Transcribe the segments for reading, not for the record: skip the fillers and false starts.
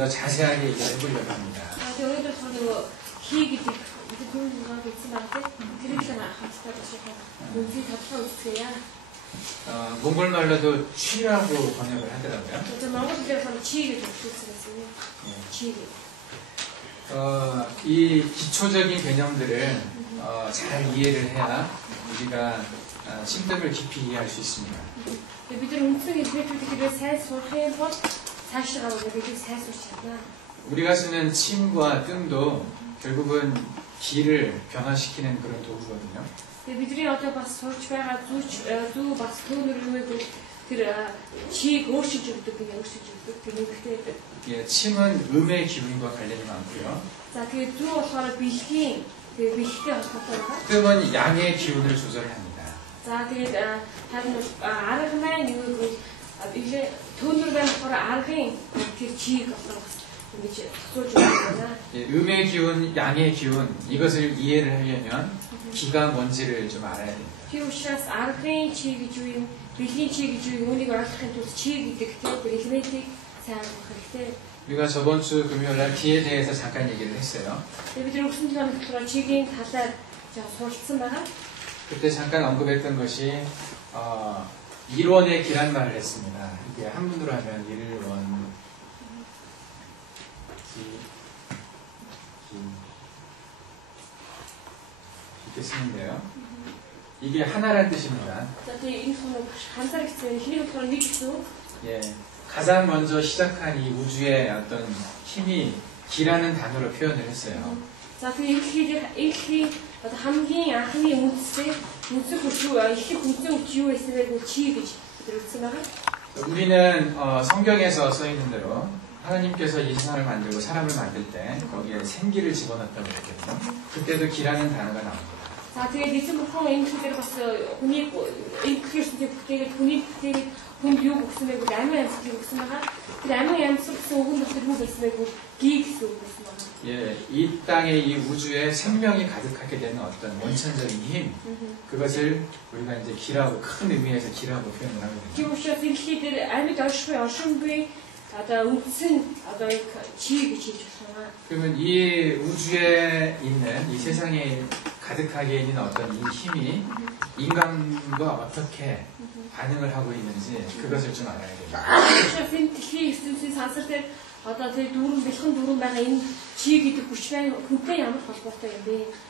더 자세하게 얘기를 해보려고 합니다. 몽골말로도 취라고 번역을 하더라고요. 이 기초적인 개념들을 잘 이해를 해야 우리가 침득을 깊이 이해할 수 있습니다. 우리가 쓰는 침과 뜸도 결국은 기를 변화시키는 그런 도구거든요. 예, 침은 음의 기운과 관련이 많고요. 뜸은 양의 기운을 조절합니다. 예, 음의 기운, 양의 기운 이것을 이해를 하려면 기가 뭔지를 좀 알아야 됩니다. 우리가 저번 주 금요일날 기에 대해서 잠깐 얘기를 했어요. 그때 잠깐 언급했던 것이 일원의 기란 말을 했습니다. 이게 한문으로 하면 일원 이렇게 쓰는데요. 이게 하나란 뜻입니다. 예, 가장 먼저 시작한 이 우주의 어떤 힘이 기라는 단어로 표현을 했어요. 우리는 성경에서 써 있는 대로 하나님께서 이 세상을 만들고 사람을 만들 때 거기에 생기를 집어넣었다고 했거든요. 그때도 기라는 단어가 나옵니다. 예, 이 땅에 이 우주에 생명이 가득하게 되는 어떤 원천적인 힘, 그것을 우리가 이제 기라고 큰 의미에서 기라고 표현을 하거든요. 그러면 이 우주에 있는 이 세상에 가득하게 있는 어떤 이 힘이 인간과 어떻게 반응을 하고 있는지 그것을 좀 알아야 됩니다.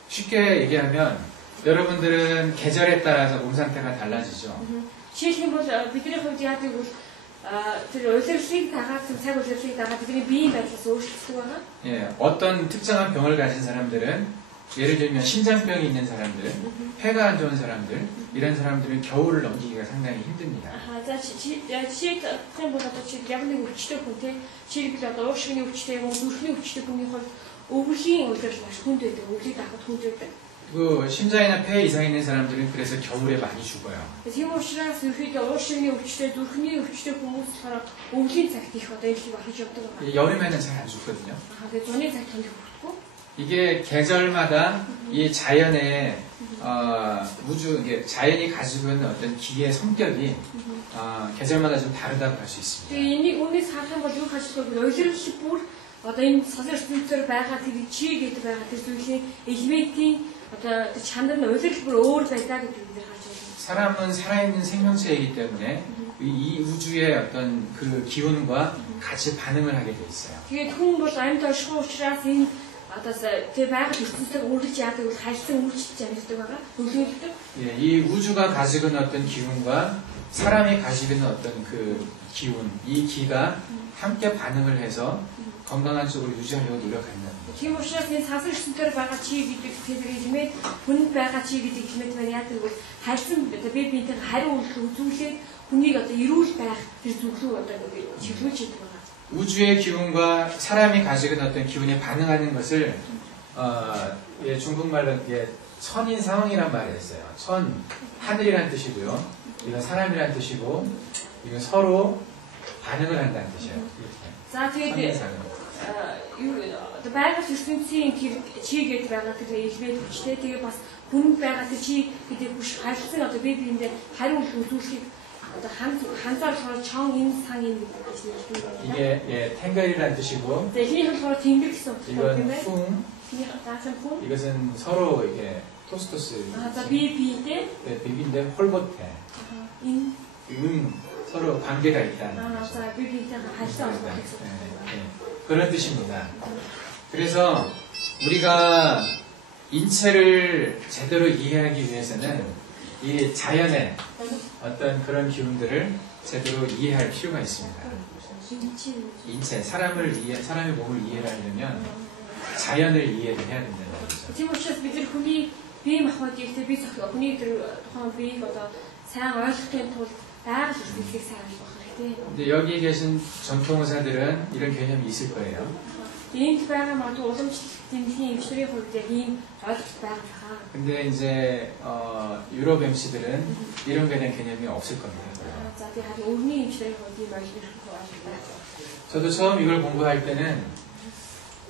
쉽게 얘기하면 여러분들은 계절에 따라서 몸 상태가 달라지죠. 예, 어떤 특정한 병을 가진 사람들은 예를 들면 심장병이 있는 사람들, 폐가 안 좋은 사람들, 이런 사람들은 겨울을 넘기기가 상당히 힘듭니다. 그 심장이나 폐 이상 있는 사람들은 그래서 겨울에 많이 죽어요. 여름에는 잘 안 죽거든요. 이게 계절마다 이 자연의 우주, 자연이 가지고 있는 어떤 기의 성격이 계절마다 좀 다르다고 할 수 있습니다. 사람은 살아있는 생명체이기 때문에 이 우주의 어떤 그 기운과 같이 반응을 하게 돼 있어요. 예, 이 우주가 가지고 있는 어떤 기운과 사람이 가지고 있는 어떤 그 기운, 이 기가 함께 반응을 해서 건강한 쪽으로 유지하려고 노력한다. 우주의 기운과 사람이 가지고 있는 어떤 기운에 반응하는 것을 예, 중국말로 천인 상황이란 말이 있어요. 천, 하늘이란 뜻이고요. 이건 사람이란 뜻이고, 이건 서로 반응을 한다는 뜻이에요. 천인 상황. байгаль ертөнцийн чи гэдэг байгаа тэр элемент хүчтэй тэгээ бас хүн байгаа тэр чи гэдэг хүч харилцан одоо бие биендээ хариу үзүүлэхийг 어떤 한자로 서로 정인 상인 같이 이게 예, 탱글이라는 뜻이고 네, 흔히 서로 딩글성 이건 쿵, 나선 쿵 이것은 서로 이게 토스토스 자 비비데 네, 비빈데 홀봇해 인 서로 관계가 있다는 거죠. 자 비비데 할수 없어 그런 뜻입니다. 그래서 우리가 인체를 제대로 이해하기 위해서는 이 자연의 어떤 그런 기운들을 제대로 이해할 필요가 있습니다. 인체, 사람의 몸을 이해하려면 자연을 이해를 해야 된다는 거죠. тийм учраас бид нар хүний бие махбодыг би хүний тухайн биеийг одоо сайн ойлгохын тулд байгаль орчныг сайн ойлгох хэрэгтэй. 근데 여기 계신 전통의사들은 이런 개념이 있을 거예요. Энд байгаа магадгүй уламжлалт тэмдгийн эмчнэрийн хувьд яг ийм ойлголт байгаа хаа. 근데 이제 유럽 MC들은 이런 개념이 없을 겁니다. За тийм харин өвгний эмчнэрийн хувьд ийм ойлголт байгаа. 저도 처음 이걸 공부할 때는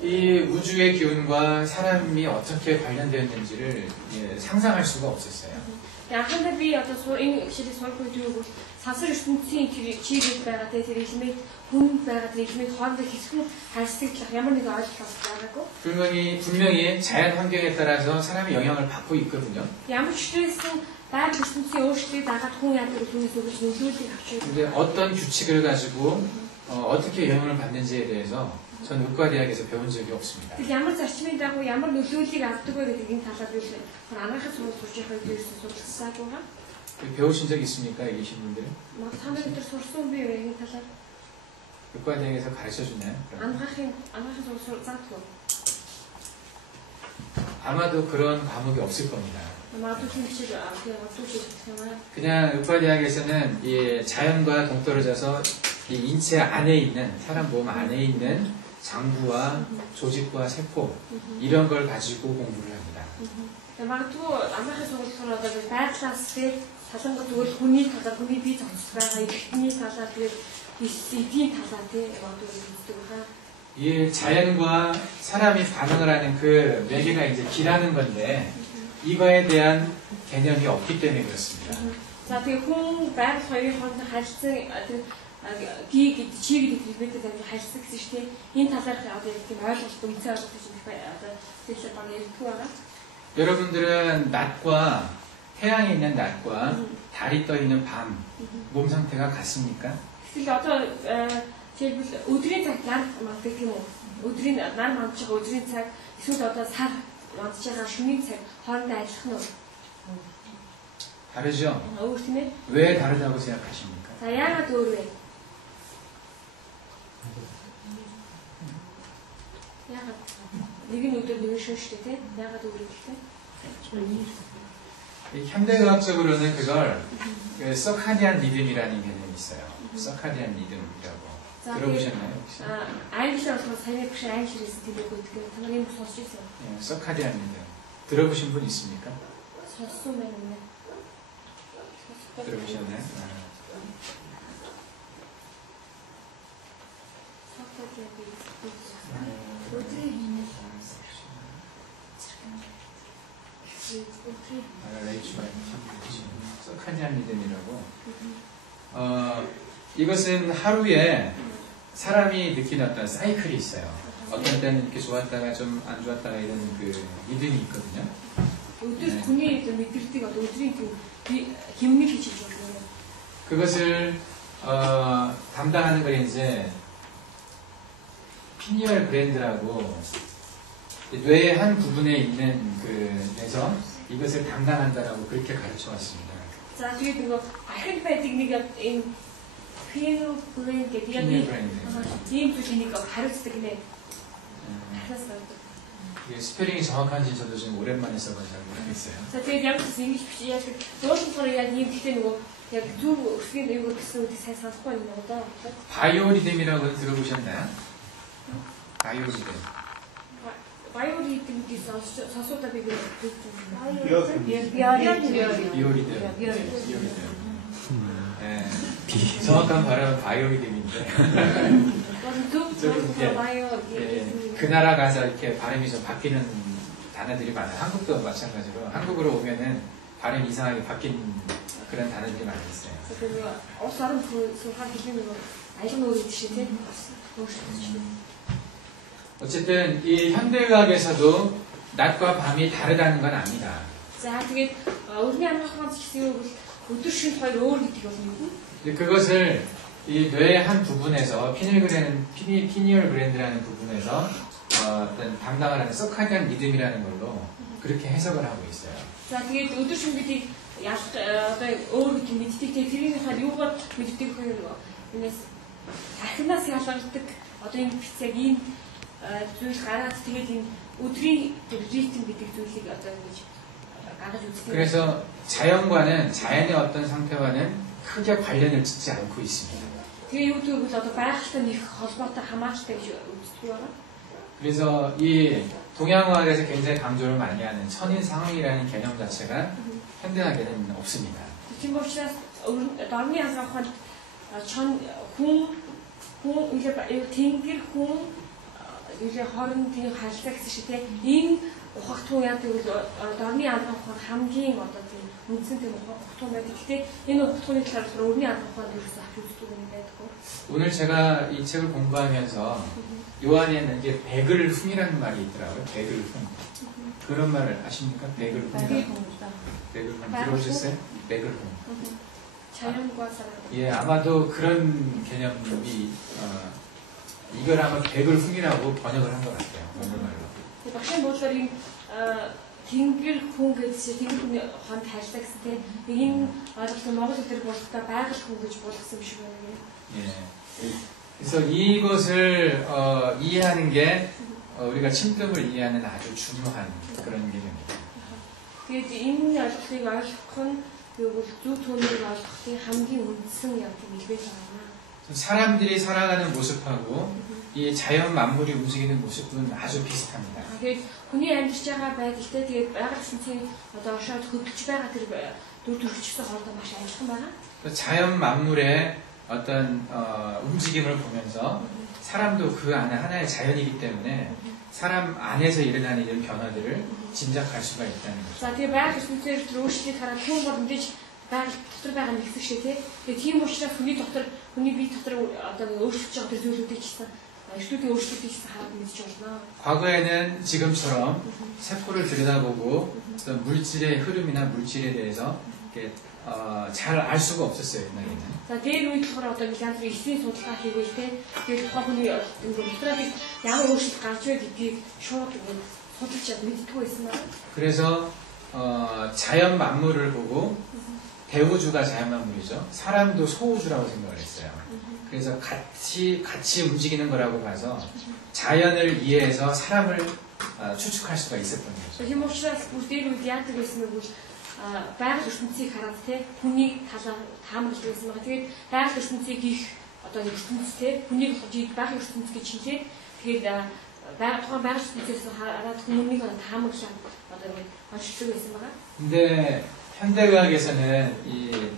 이 우주의 기운과 사람이 어떻게 관련되었는지를 상상할 수가 없었어요. Яханда би одоо энэ шилийг сурах үед юу гэвэл сансар ертөнцийн чиглэл байгаа тэр ихмийг хүн байгаа тэр ихмийг хоорондоо хэсгэн харьцуулах ямар нэгэн ойлголт байгаагүй. 분명히 자연 환경에 따라서 사람이 영향을 받고 있거든요. Ямар ч үсэн байгаль ертөнцийн өөрчлөлтийг дагаад хүн яадаг түүнээс өгч нөлөөллийг авч байгаа. 근데 어떤 규칙을 가지고 어떻게 영향을 받는지에 대해서 전 의과대학에서 배운 적이 없습니다. Ямар зарчмын дагуу ямар нөлөөллийг авдаг вэ гэдэг энэ талаар юу вэ? 아나가서 сурч явах гэж сурсаагүй хаа? 배우신 적 있습니까? 이 계신 분들? та нар өдөр сурсан би энэ талаар 의과대학에서 가르쳐 주나요? 아나가서 сурцаадгүй. 아마도 그런 과목이 없을 겁니다. 마도 팀실 앞에 어떻게 그냥 의과대학에서는 이 자연과 동떨어져서 이 인체 안에 있는 사람 몸 안에 있는 장부와 조직과 세포 이런 걸 가지고 공부를 합니다. магадгүй амрахын сургалтын одоо байглаас тэр таланга тэгвэл хүний талаар хүний бие зохицол байгаа ихний талаар тэгээд эдийн талаар тий магадгүй үздэг хаа. 이 자연과 사람이 반응을 하는 그 매개가 이제 기라는 건데 이거에 대한 개념이 없기 때문에 그렇습니다. За тэгээд хүн байгаль хоёрын хооронд харилцан гийг чигийг хэлбэтэй тавьж харилцах гэсэн чинь энэ талаар одоо яг тийм ойлголт үнцэн ойлголт гэж одоо хэлсэн баг ярьдгүй байгаа. 여러분들은 낮과 태양이 있는 낮과 달이 떠 있는 밤 몸 상태가 같습니까? Тэгэл одоо жишээлбэл өдрийн цаг нар манддаг юм уу? Өдрийн нар мандж байгаа өдрийн цаг эсвэл одоо сар мандж байгаа шөнийн цаг хоорондоо адилхан уу? 다르죠? Өөр тийм ээ. 왜 다르다고 생각하십니까? За яагаад өөр вэ? Яагаад нэг нь өдөр нэг шөн шүү дээ, тийм? Яагаад өөр вэ? 현대의학적으로는 그걸 서카디안 리듬이라는 개념이 있어요. 서카디안 리듬이라고 들어보셨나요 혹시? англи болохоор сайн биш англи хэлсэн гэдэг үү? Та нар юм сонсч ирсэн. 서카디안 리듬 들어보신 분 있습니까? Сонссон байна уу? 들어보셨나요? 서카디안 리듬이라고. 이것은 하루에 사람이 느끼는 어떤 사이클이 있어요. 어떤 때는 이렇게 좋았다가 좀 안 좋았다가 이런 그 리듬이 있거든요. өдөр хүний мэдэрдэг одоо өдрийн хэмнэг хийж байгаа. 그것을 담당하는 걸 이제 피니얼 그랜드라고 뇌의 한 부분에 있는 그래서 이것을 담당한다라고 그렇게 가르쳐 왔습니다. За тэгээд нөгөө ахин байдаг нэг энэ 피니얼 그랜드 гэдэг яг ийм зүйлийг хариуцдаг нэ. 스페링이 정확한지 저도 지금 오랜만에 써서 잘 모르겠어요. За тэгээд ямар ч ингэж биш яг дуулахаар яг ийм гэхдээ нөгөө яг зүг өсгийн нэг гэсэн үгийг сайн санахгүй юм уу да. 바이오리듬이라고 들어보셨나요? 바이오리듬. 바이오리듬이 сонс었다 비교. 비오리듬. 정확한 발음은 바이오리듬인데. 그 나라 가서 이렇게 발음이 좀 바뀌는 단어들이 많아요. 한국도 마찬가지로 한국으로 오면은 발음이 이상하게 바뀐 그런 단어들이 많이 있어요. 그 улс орон сурахаар хэлний нэг аян өөр гэдэг шиг тийм өөрчлөгдөж. 어쨌든 이 현대의학에서도 낮과 밤이 다르다는 건 압니다. За тэгээд өрний амрахын гэсэн үг бол өдөр шөнө хоёр өөр гэдэг бол юу вэ? 근데 그것을 이 뇌의 한 부분에서 피니얼 그랜드라는 부분에서 어떤 담당을 하는 서카디안 리듬이라는 걸로 그렇게 해석을 하고 있어요. За тэгээд өдөр шөнө гэдгийг ялах одоо өөр гэдэг мэддэг. тэрийн хаад юугаар мэддэг вэ нөгөө энэс тархинаас ялгардаг одоо энэ бицэг ийм зүйл гараад тэгээд энэ өдрийн ритм гэдэг зүйлийг одоо ингэж гаргаж үздэг. 그래서 자연의 어떤 상태와는 크게 관련을 짓지 않고 있습니다. Тэгээ юу гэдэг бол одоо байгальтай нэг холбоотой хамааралтай гэж үздэг байна. 그래서 이 동양의학에서 굉장히 강조를 많이 하는 천인 상황이라는 개념 자체가 현대학에는 없습니다. Тийм учраас дорны анхаарахад чон хүн тэнгэр хүн хооронд тийм харилцаа гэсэн шиг тийм энэ ухагтун яадаг бол дорны анхаарах хамгийн одоо тийм үндсэн тийм ухагтун байдаг. Гэхдээ энэ ухагтуны талаар өрний анхаарахад ерөөсөө авч үздэг юм байдаг. 오늘 제가 이 책을 공부하면서 요한에는 이게 백을훈이라는 말이 있더라고요. 백을훈. 그런 말을 아십니까? 백을훈. 백을훈 들어보셨어요? 백을훈. 자연과 사람. 예, 아마도 그런 개념이 이걸 아마 백을훈이라고 번역을 한 것 같아요. 원어말로. Багшийн бодлоор энэ тэнгэр хүн гэж тэнгэр хүний хонд хайрлаа гэсэн тийм энэ ойлголт Монгол хэлээр болохдоо байгаль хүн гэж болгосон биш үү? 예. 그래서 이것을 이해하는 게 우리가 침뜸을 이해하는 아주 중요한 그런 개념입니다. Тэгээд энэ ойлголтыг ойлгох нь зөв түүнийг ойлгохын хамгийн үндсэн яг тийм илбэг байна. 사람들이 살아가는 모습하고 이 자연 만물이 움직이는 모습은 아주 비슷합니다. Тэгээд хүний амьдарч байгаа байдалтай тэгээд байгаль шинжийн одоо шууд хөдөлж байгаа тэр дүр төрхчтэй хоорондоо маш адилхан байна. 자연 만물의 어떤 움직임을 보면서 사람도 그 안에 하나의 자연이기 때문에 사람 안에서 일어나는 이런 변화들을 짐작할 수가 있다는 거죠. За тэгээд байгаль шинжээр тэр өөрчлөлтийг хараад хүн бол мэдээж байгаль дотор байгаа нэг хэсэг шиг тэгээд тийм учраас хүний бие дотор одоо өөрчлөж байгаа тэр зүйлүүдийг чинь эртүүдийн өөрчлөлтийг чинь хараад мэдж болно. 과거에는 지금처럼 세포를 들여다보고 어떤 물질의 흐름이나 물질에 대해서 이렇게 잘 알 수가 없었어요, 옛날에는. За дээр үед болохоор одоо янз бүрийн эсийн судалгаа хийгээл те тэгээд тухайн хүний дотроо бид ямар өөрчлөлт гарч вэ гэдгийг шууд судалж мэддэг байсан байна. 그래서 자연 만물을 보고 대우주가 자연 만물이죠. 사람도 소우주라고 생각을 했어요. 그래서 같이 움직이는 거라고 봐서 자연을 이해해서 사람을 추측할 수가 있었던 거죠. Тийм учраас бүр дээр үед яадаг байсан бэ? Байгаль ертөнцийг хараад те хүний талаар таамаглаж байсан байгаа. Тэгээд байгаль ертөнцийг их одоо ертөнцтэй хүнийг байгаль ертөнц гэж хэлээд тэгээд тухайн байгаль ертөнцөөс хараад хүнийг таамаглаад одоо ингэ онцлог байсан байгаа. 근데 현대의학에서는 이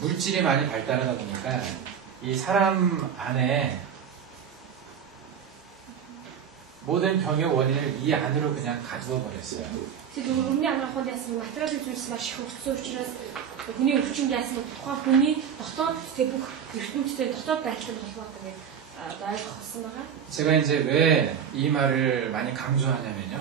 물질이 많이 발달하다 보니까 이 사람 안에 모든 병의 원인을 이 안으로 그냥 가두어 버렸어요. Тэгээд өрний амрахад яасан материалын зүйлс маш их хөгжсөн учраас хүний өвчмөд яасан тухайн хүний дотоод тэг бүх ертөнцтэй дотоод байлтай холбоотой гэж ойлгох болсон байгаа. 제가 이제 왜 이 말을 많이 강조하냐면요.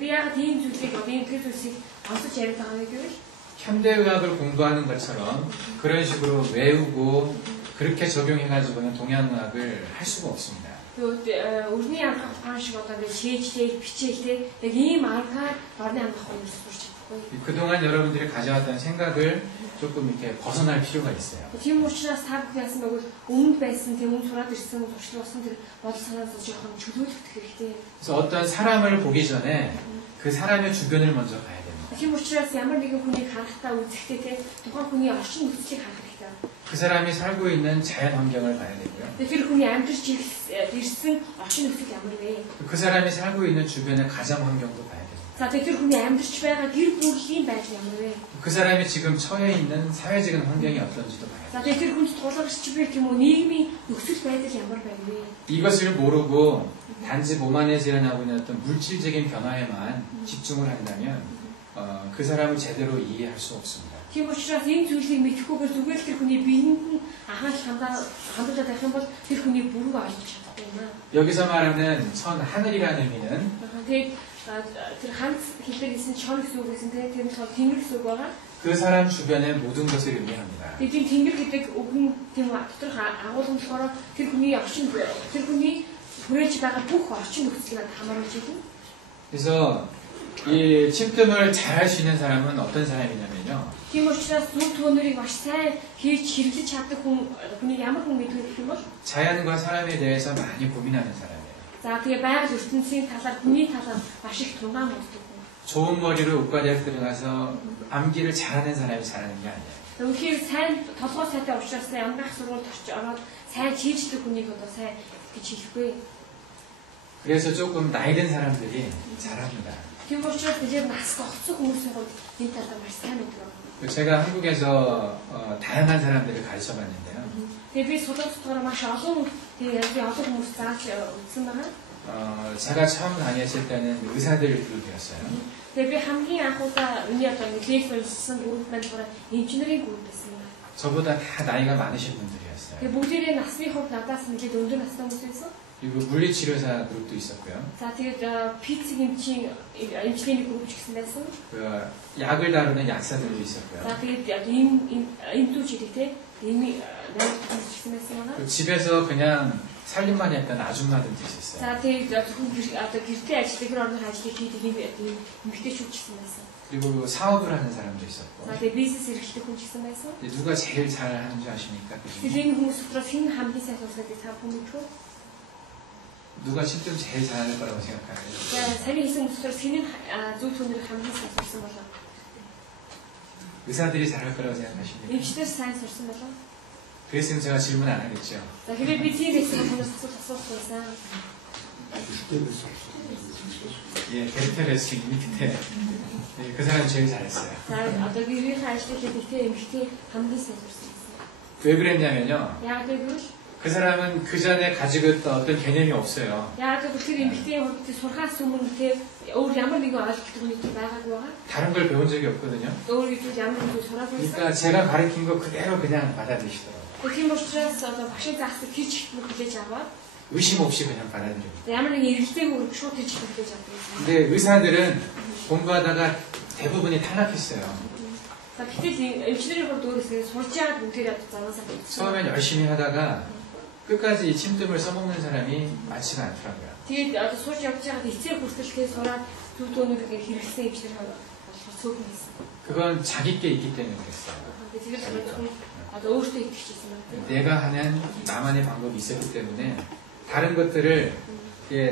Би яг ийм зүйлийг энэ тэр зүйлсийг онцолж яриад байгаа юм гэвэл 현대의학을 공부하는 것처럼 그런 식으로 외우고 그렇게 적용해가지고는 동양의학을 할 수가 없습니다. өрний амрах ухаан шиг одоо ингэ шийдтэй бичээлтэй яг ийм аргаар орны амрах ухаан сурч чадахгүй. 그동안 여러분들이 가져왔던 생각을 조금 이렇게 벗어날 필요가 있어요. Тийм учраас та бүхэн яасан байгул өмнө байсан тийм өмнө сураад ирсэн туршлуулсан тэр бодол санаасаа жоохон чөлөөлөх хэрэгтэй. 그래서 어떤 사람을 보기 전에 그 사람의 주변을 먼저 봐야 됩니다. Тийм учраас ямар нэгэн хүнийг харахтаа үзэхдээ те тухайн хүний орчин нөхцөлийг харах хэрэгтэй. 그 사람이 살고 있는 자연 환경을 봐야 되고요. Тэр хүний амьдарч ирсэн орчин нөхцөл ямар вэ? 그 사람이 살고 있는 주변의 가정 환경도 봐야 됩니다. За тэр хүний амьдарч байгаа гэр бүлийн байдал ямар вэ? 그 사람이 지금 처해 있는 사회적인 환경이 어떤지도 봐야 돼요. За тэр хүнд тулгарч буй юм уу нийгмийн нөхцөл байдал ямар байна вэ? 이것을 모르고 단지 몸 안에서 일어나고 있는 어떤 물질적인 변화에만 집중을 한다면 그 사람을 제대로 이해할 수 없습니다. Тийм учраас энэ зүйлийг мэдхгүйгээр зүгээр л тэр хүний биеинд нь анхаарал хандуулаад байх юм бол тэр хүний бүрийг ойлгож чадахгүй юм аа. 여기서 말하는 천 하늘이라는 의미는 Тэгээд тэр ганц хэлээр хэлсэн чон гэсэн үг гэсэн тэр нь тэнгэр гэсэн үг байгаа. 그 사람 주변의 모든 것을 의미합니다. Тэгээд тэнгэр гэдэг үг нь тийм доторх агуулга нь болохоор тэр хүний орчин тэр хүний хүрээж байгаа бүх орчин нөхцөлөд хамааруулж идэв. 그래서 이 침뜸을 잘 할 수 있는 사람은 어떤 사람이냐면요. Тийм учраас зөв төөнөрийг маш сайн хийж хэрэглэж чаддаг хүний ямар хүн гэдэг гэх юм бол 자연과 사람에 대해서 많이 고민하는 사람이에요. за тэгээ байгаль ертөнцийн талаар хүний талаар маш их тунгаан боддог хүн. 좋은 머리로 의과대학 들어가서 암기를 잘하는 사람이 잘하는 게 아니에요. Үнэхээр сайн толгой сайтай учраас амгаах сургуульд ороод сайн хийждэг хүнийг одоо сайн гэж хэлэхгүй. 그래서 조금 나이 든 사람들이 잘합니다. Тийм учраас нэлээд нас огцсон хүмүүсийн хувьд энэ талаар маш сайн мэддэг. 제가 한국에서 다양한 사람들을 가르쳐 봤는데요. Тэгээ би судлаач маш олон тэгээ олон хүмүүс зааж үзсэн байгаа. 제가 처음 다녔을 때는 의사들 그룹이었어요. Тэгээ би хамгийн анхудаа миний одоо лекцэлсэн групп маань болохоор инженерийн групп байсан юм. 저보다 다 나이가 많으신 분들이었어요. Тэгээ бүгдээрээ насны хувьд надаас нэлээд өндөр настай хүмүүс байсан. 그리고 물리치료사 그룹도 있었고요. За тэгээд 피지 эмчлийн групп ч гэсэн байсан. 그 약을 다루는 약사들도 있었고요. За тэгээд имтүүч гэдэг те эми найз гэсэн байсан байна. 그 집에서 그냥 살림만 했던 아줌마들도 있었어요. За тэгээд зөвхөн одоо гэртээ ажил орны ажлыг хийдэг юм эмэгтэйчүүд ч гэсэн байсан. 그리고 사업을 하는 사람도 있었고. За тэгээд бизнес эрхлэх хүн ч гэсэн байсан. 누가 제일 잘하는 줄 아십니까? Тэгээд энэ хүмүүс дотроос хэн хамгийн сайн сонсоод та хүн мэдв үү? 누가 침뜸 제일 잘할 거라고 생각하세요? За саний хийсэн хүмүүсээс хэн зөв төөнөрийг хамгийн сайн сурсан болоо? 의사들이 잘할 거라고 생각하십니까? Эмчтэр сайн сурсан болоо? 그랬으면 제가 질문 안 하겠죠. За хэрэг би тийм гэсэн хүмүүс асуулт байсан. 예, 게르테레스 밑에 그 사람 제일 잘했어요. За одоо гэрийн ажлыг хийхдээ эмчтэй хамгийн сайн сурсан байсан. 왜 그랬냐면요. Яг гэвэл 그 사람은 그 전에 가지고 있던 어떤 개념이 없어요. яг гэвэл тэр эмчтэй хувьд сурхаас өмнө тэр өөр ямар нэгэн ойлголт үнэтэй байгаагүй байгаа. 다른 걸 배운 적이 없거든요. өөр гэж ямар нэгэн сураагүй байсан. 그러니까 제가 가르친 거 그대로 그냥 받아들이시더라고요. Тийм учраас одоо багшийн заасан тийч хэлж аваад 의심 없이 그냥 받아들여요. ямар нэгэн эргэлзээгүй шууд тийч хэлж авдаг. 근데 의사들은 공부하다가 대부분이 탈락했어요. За гэтэл эмчнэрийн хувьд өөрөөсөө сурж яагаад бүгдээр занаасаа болсон. 처음엔 열심히 하다가 끝까지 이 침뜸을 써먹는 사람이 많지가 않더라고요. Тэгээд одоо сурж явж байгаад эцэг хүртэлтэй сураад зөв төөнөрийг хэрэглэсэн эмчнэр болохоор цөөхөн байсан. 그건 자기께 있기 때문에 그랬어요. Тэгээд одоо өөртөө итгэжсэн байна. 내가 하는 나만의 방법이 있었기 때문에 다른 것들을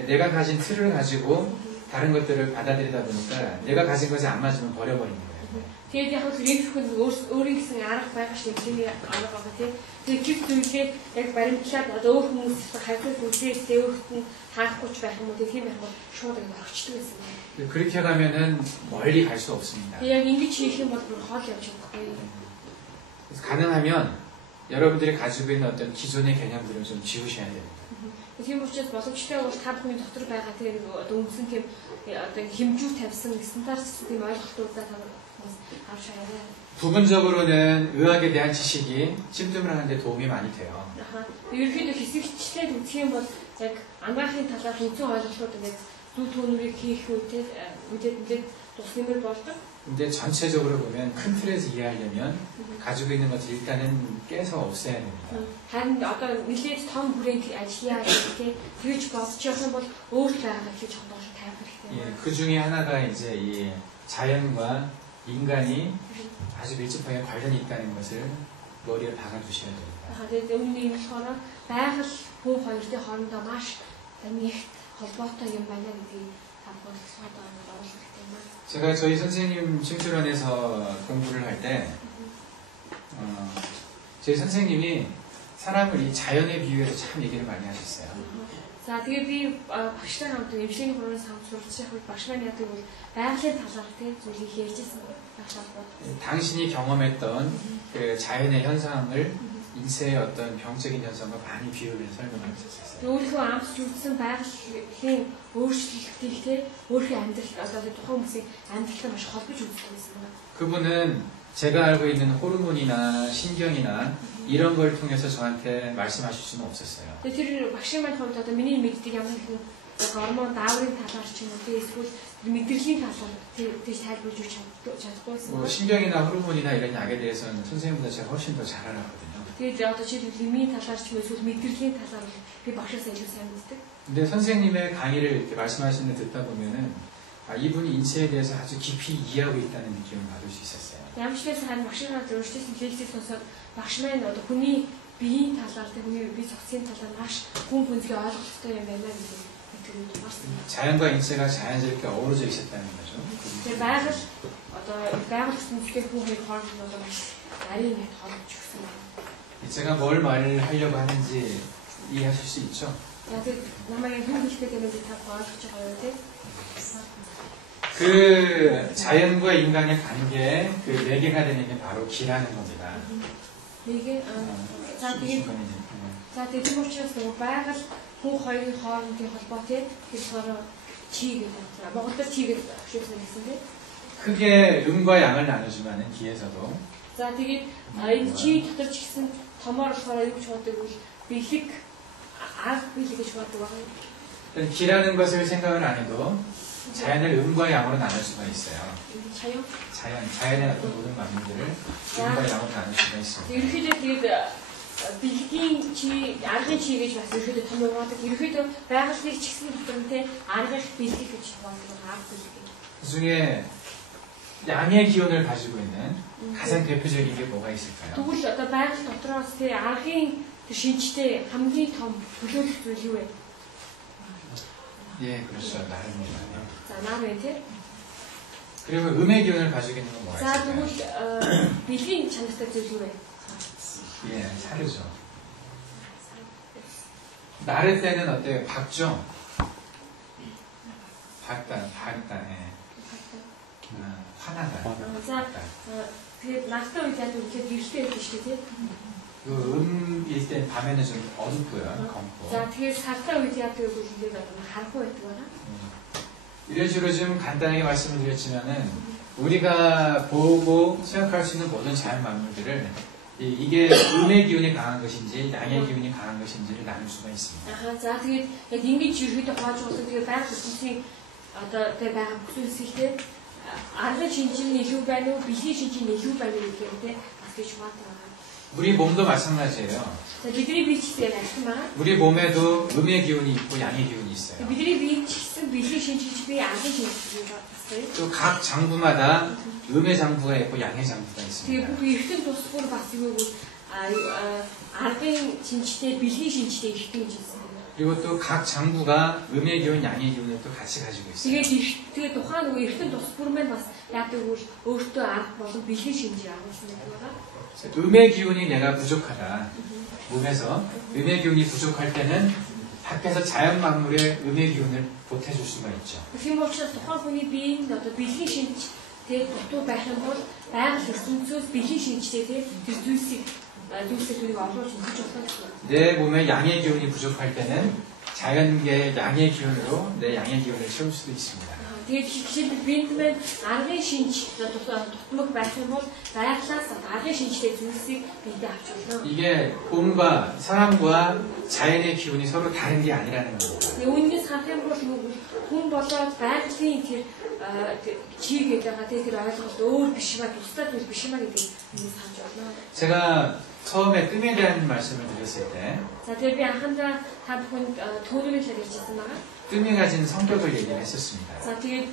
내가 가진 틀을 가지고 다른 것들을 받아들이다 보니까 내가 가진 것이 안 맞으면 버려버리는 거예요. Тэгээд яг л эмчхэн өөрийн гэсэн арга байгаа шүү дээ. Арга байгаа тийм. Тэгээд тэр зүйлээ яг баримтлаад одоо өөр хүмүүстэй хайхыг үзээд өөрт нь хаахгүй ч байх юм уу тийм байх бол шууд ингэ орчдөг байсан юм. 그렇게 가면은 멀리 갈 수 없습니다. Яг ингэж хийх юм бол бүр хоол явж чадахгүй. 그래서 가능하면 여러분들이 가지고 있는 어떤 기존의 개념들을 좀 지우셔야 됩니다. Тийм учраас боломжтой бол та бүхний дотор байгаа тэр одоо үндсэн тийм одоо хэмжүүр тавьсан стандарт тийм ойлголтуудаа та авч хараарай. 부분적으로는 의학에 대한 지식이 침뜸을 하는데 도움이 많이 돼요. ерөнхийдөө хэсэгчлээд үзэх юм бол яг амгаахын талаар үндсэн ойлголтууд ингээд зөв төөнөрийг хийх үедээ мэдээд тусламж болдог. 근데 전체적으로 보면 큰 틀에서 이해하려면 가지고 있는 것을 일단은 깨서 없애야 됩니다. харин одоо нэлээд том хүрээнд ажиллая гэх тэгж бодож явсан бол өөр байгаад хийж хандаж тавих хэрэгтэй. 예, 그 중에 하나가 이제 이 자연과 인간이 아주 밀접하게 관련이 있다는 것을 머리에 박아두셔야 됩니다. Тэгээд үүний юм болохоор байгаль хүн хоёрын хоорондоо маш нэгт холбоотой юм байна гэдгийг та бүхэн судалж оруулах хэрэгтэй юм байна. 제가 저희 선생님 침술원에서 공부를 할 때 저희 선생님이 사람을 이 자연에 비유해서 참 얘기를 많이 하셨어요. За тэгээ би багштай хамт эмчлийн хурлаас хамт сурч явах багш маань яадаг бол байгалийн талаар тийм зүйлийг ярьжсэн багшаа. 당신이 경험했던 그 자연의 현상을 인체의 어떤 병적인 현상과 많이 비유해서 설명을 했었어요. өөрийнхөө амтж үзсэн байгалийн өөрчлөлтийг тийм өөрхийн амьдрал одоо тухайн хүмүүсийн амьдралтай маш холбож үздэг байсан байна. 그분은 제가 알고 있는 호르몬이나 신경이나 이런 걸 통해서 저한테 말씀하실 수는 없었어요. Тэр багшийн маань хувьд одоо миний мэддэг ямар нэгэн гормон дааврын талаар ч юм уу эсвэл мэдрэлийн талаар тийш тайлбарлаж өгч чадахгүй байсан. 뭐 신경이나 호르몬이나 이런 약에 대해서는 선생님보다 제가 훨씬 더 잘 알았거든요. Тэгээд одоо чи лимийн талаар ч юм уу эсвэл мэдрэлийн талаар би багшаас илүү сайн мэддэг. 근데 선생님의 강의를 이렇게 말씀하시는 데 듣다 보면은 아, 이분이 인체에 대해서 아주 깊이 이해하고 있다는 느낌을 받을 수 있었어요. Ямар ч байсан харин багшийн зөвшөөрсөн лекцийг сонсоод багш маань одоо хүний биеийн талаар тэг хүний бие цогцын талаар маш хүн хүнзгээ ойлгох хэрэгтэй юм байна гэдэг мэддэг байна. 자연과 인체가 자연스럽게 어우러져 있었다는 거죠. Тэр байгаль одоо байгаль ертөнцийн хүн хоёр хооронд одоо маш нарийн нэг холбож өгсөн байна. 제가 뭘 말을 하려고 하는지 이해하실 수 있죠? За тэр намайг хэн хэлэх гэдэг нь та ойлгож байгаа юу те? 그 자연과 인간의 관계에 그 매개가 되는 게 바로 기라는 겁니다. 이게 за тийм учраас нөгөө байгаль хүн хоёрын хоорондын холбоотой тэр болохоор чи гэдэг байна. Монголд чи гэдэг хөшөөсөн гэсэн тийм. 크게 음과 양을 나누지만은 기에서도 За тэгээд энэ чи дотор ч гэсэн томоор болохоор юу гэж боддог вэ? Бэлэг аг бэлэг гэж боддог байна. 기라는 것을 생각을 안 해도 자연을 음과 양으로 나눌 수가 있어요. 자연의 어떤 모든 만물들을 음과 양으로 나눌 수가 있습니다. ерөнхийдөө тэгээд бэлгийн чи, аргын чи гэж бас ерөнхийдөө том яваадаг. ерөнхийдөө байгалыг ч гэсэн дотор нь те аргын бэлэг гэж боддог. аг бэлэг. 그중에 양의 기운을 가지고 있는 가장 대표적인 게 뭐가 있을까요? Тэгвэл одоо байгаль дотроос те аргын шинжтэй хамгийн том төлөөлөх зүйл юу вэ? 예, 그렇죠. 나름입니다. За 나름 те. 그리고 음의 기운을 가지고 있는 건 뭐가 За 있을까요? тэгвэл бэлгийн чанартай зүйл юу вэ? 예, 사르죠. 나를 때는 어때요? 밝죠? 밝다, 예. 화나다. За тэгээд нартай үед яг үнэхээр гэртэй байдаг шүү дээ тийм. 그 음일 때 밤에는 좀 어둡고요, 검고. За тэгээд сартай үед яг тэр бүлэндээ харанхуй байдаг байна. 이런 식으로 좀 간단하게 말씀을 드렸지만은 우리가 보고 생각할 수 있는 모든 자연 만물들을 이게 음의 기운이 강한 것인지 양의 기운이 강한 것인지를 나눌 수가 있습니다. За тэгээд яг ингэж ерөөдөө хааж байгаа тэгээд байгаль ертөнцийн одоо тэр байгаа бүхэлсэлтэй аргын шинжийн илүү байна уу, бэлгийн шинжийн илүү байна уу гэх юм те бас гэж хуваалт байгаа. 우리 몸도 마찬가지예요. За бидний бие ч гэсэн адилхан байна. 우리 몸에도 음의 기운이 있고 양의 기운이 있어요. бидний бие ч гэсэн бэлгийн шинжиж бие аргын шинжиж бастай. 또 각 장부마다 음의 장부가 있고 양의 장부가 Тэгээд 있습니다. бүх эртэн тус бүр бас юу гэвэл аргын шинжтэй бэлгийн шинжтэй эртэн гэж хэлсэн. 그리고 또 각 장부가 음의 기운, 양의 기운을 또 같이 가지고 있어요. Тэгээд тухайн нөгөө эртэн тус бүр маань бас яадаг үл өөртөө арга болон бэлгийн шинжийг агуулсан гэдэг байна. 음의 기운이 내가 부족하다. 몸에서 음의 기운이 부족할 때는 밖에서 자연 만물의 음의 기운을 보태줄 수가 있죠. Тийм учраас тухайн хүний биеийн одоо бэлгийн шинж тэгээд дутуу байх юм бол байгаль ертөнцөөс бэлгийн шинжтэй тэр зүйлсийг түүнийг олуулж үзэж болох гэсэн. 내 몸에 양의 기운이 부족할 때는 자연계의 양의 기운으로 내 양의 기운을 채울 수도 있습니다. Тэгээд жишээлбэл биед маань аргын шинж дутмаг байх юм бол байгалаас аргын шинжтэй зүйлсийг биедээ авч болно. 이게 몸과 사람과 자연의 기운이 서로 다른 게 아니라는 겁니다. Үүнээс харах юм бол хүн болоод байгалийн тэр чиг гэдэг байгаа тэр ойлголт өөр биш ба тусдаа зүйл биш маа гэдэг юмс харж байна. 제가 처음에 뜸에 대한 말씀을 드렸을 때 За тэр би анхандаа та бүхэнд төөрөгийн хэлж ирсэн байгаа. 뜸이 가진 성격을 얘기를 했었습니다. За тэгээд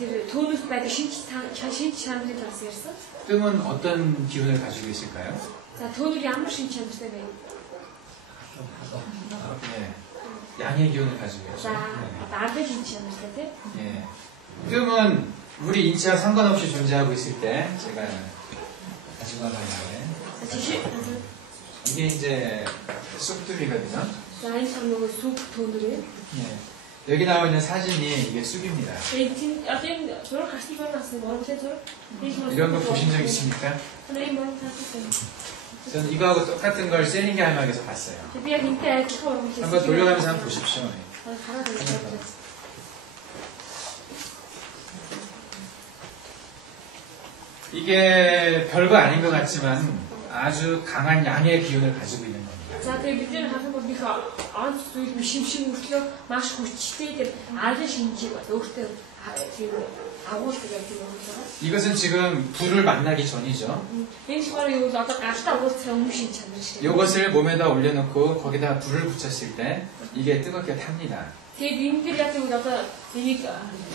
тэр төөрөст байдаг шинж чанарын талаас ярьсан. 뜸은 어떤 기운을 가지고 있을까요? За төөр ямар шинж чанартай вэ? 네, 양의 기운을 가지고 있죠. За аргын шинж чанартай тийм. 예. 뜸은 우리 인체와 상관없이 존재하고 있을 때 제가 가지고 가는데 Жишээ 이게 이제 쑥뜸이거든요. за энэ сар нөгөө сүг төөрөө. 예. 여기 나와 있는 사진이 이게 쑥입니다. Тэгээд одоо энэ зураг гарсан зураг бас Монголын зураг. 이런 거 보신 적 있습니까? Энэ Монгол таасан. 저는 이거하고 똑같은 걸 세링게 할막에서 봤어요. Би яг энэтэй адилхан уран 한번 돌려가면서 한번 보십시오. хараад байна. 이게 별거 아닌 것 같지만 아주 강한 양의 기운을 가지고 있는 겁니다. За тэгээ бид нэр харах бол их онц зүйл шимшиг мөртлөө маш хүчтэй тэр арын шинжийг өөртөө тийм агуулдаг гэдэг юм байна. 이것은 지금 불을 만나기 전이죠. Энэ болохоор юу бол одоо гартаа уулзах өмнө шинж чанар шиг. 이것을 몸에다 올려놓고 거기다 불을 붙였을 때 이게 뜨겁게 탑니다. Тэгээд энэ дээр яг юу одоо энийг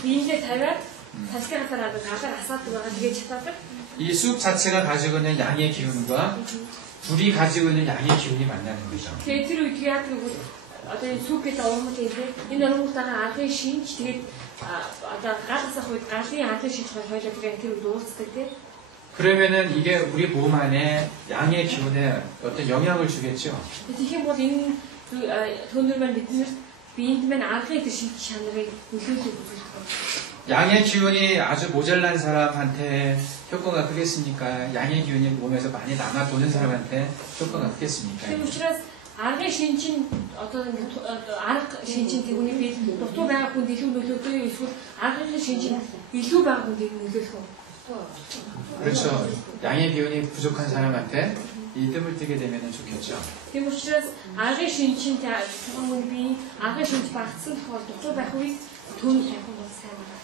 биендээ тавиад цасгийн хатаар галаар асаадаг байгаа. тэгээд чатаадаг. 이 숲 자체가 가지고 있는 양의 기운과 불이 가지고 있는 양의 기운이 만나는 거죠. Тэгээд тэр үед яадаг вэ? Одоо энэ сүпэд ормод энэ ормодтойгоо арын шинж тэгээд одоо гал асах үед галын арын шинж хоёулаа тэгээд тэр үед уулздаг тийм. 그러면은 이게 우리 몸 안에 양의 기운에 어떤 영향을 주겠죠. тэгэх юм бол энэ өнөр маань биднэрт биенд маань арын тэр шинж чанарыг нөлөөлөж үзүүлдэг. 양의 기운이 아주 모자란 사람한테 효과가 크겠습니까? 양의 기운이 몸에서 많이 남아도는 사람한테 효과가 크겠습니까? Тийм учраас аргын шинжин одоо арга шинжин тэгүний бид дутуу байгаа хүнд илүү нөлөөдөг юм эсвэл аргын шинжин илүү байгаа хүнд нөлөөлөх үү? 그렇죠. 양의 기운이 부족한 사람한테 이 뜸을 뜨게 되면 좋겠죠. Тийм учраас аргын шинжин тэгүний би аргын шинж багцсан тохиол дутуу байх үед түн тавих нь бол сайн байна.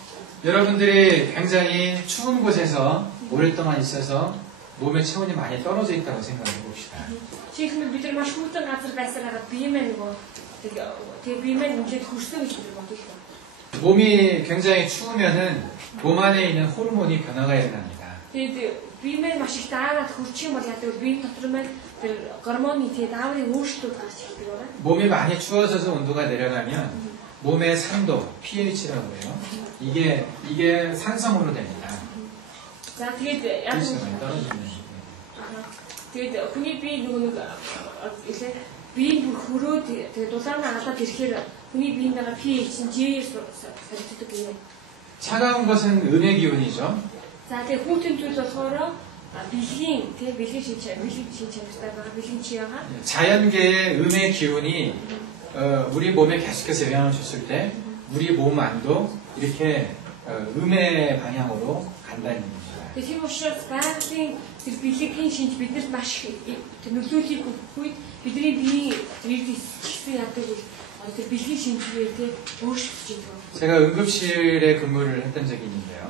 여러분들이 굉장히 추운 곳에서 오랫동안 있어서 몸의 체온이 많이 떨어져 있다고 생각해 봅시다. Чихмэл бид нар маш хүйтэн газар байсараа биемээ нөгөө тэгээ биемээ үнэхээр хүрсэн гэж бид боддог. 몸이 굉장히 추우면은 몸 안에 있는 호르몬이 변화가 일어납니다. Тэгээд биемээ маш их дааваад хөрчих юм бол яадаг вэ? Биеийн дотор маань тэр гормоны тэгээ дааврын өөрчлөлт гарч ирдэг байна. 몸이 많이 추워져서 온도가 내려가면 몸의 산도, pH라고 해요. 이게 산성으로 됩니다. За тэгээд яг pH가 떨어지는. тэгээд хүний бие нөгөө биеийн бүр хөрөөд тэгээд дулаанаа халаад ирэхээр хүний биеийн байгаа pH нь J-ээр сарждаг юм. 차가운 것은 음의 기운이죠. За тэгээд хүүтэн зүйл болохоор бэлгийн шинж чанартай байгаа бэлгийн чи байгаа. 자연계의 음의 기운이 우리 몸에 계속해서 영향을 줬을 때 우리 몸 안도 이렇게 음의 방향으로 간다는 겁니다. Тийм учраас байгалийн тэр бэлгийн шинж биднэрт маш нөлөөллийг өгөхгүй бидний биеийн иргэсэн яадаг бол тэр бэлгийн шинжээр тэ өөрчлөж байгаа. 제가 응급실에 근무를 했던 적이 있는데요.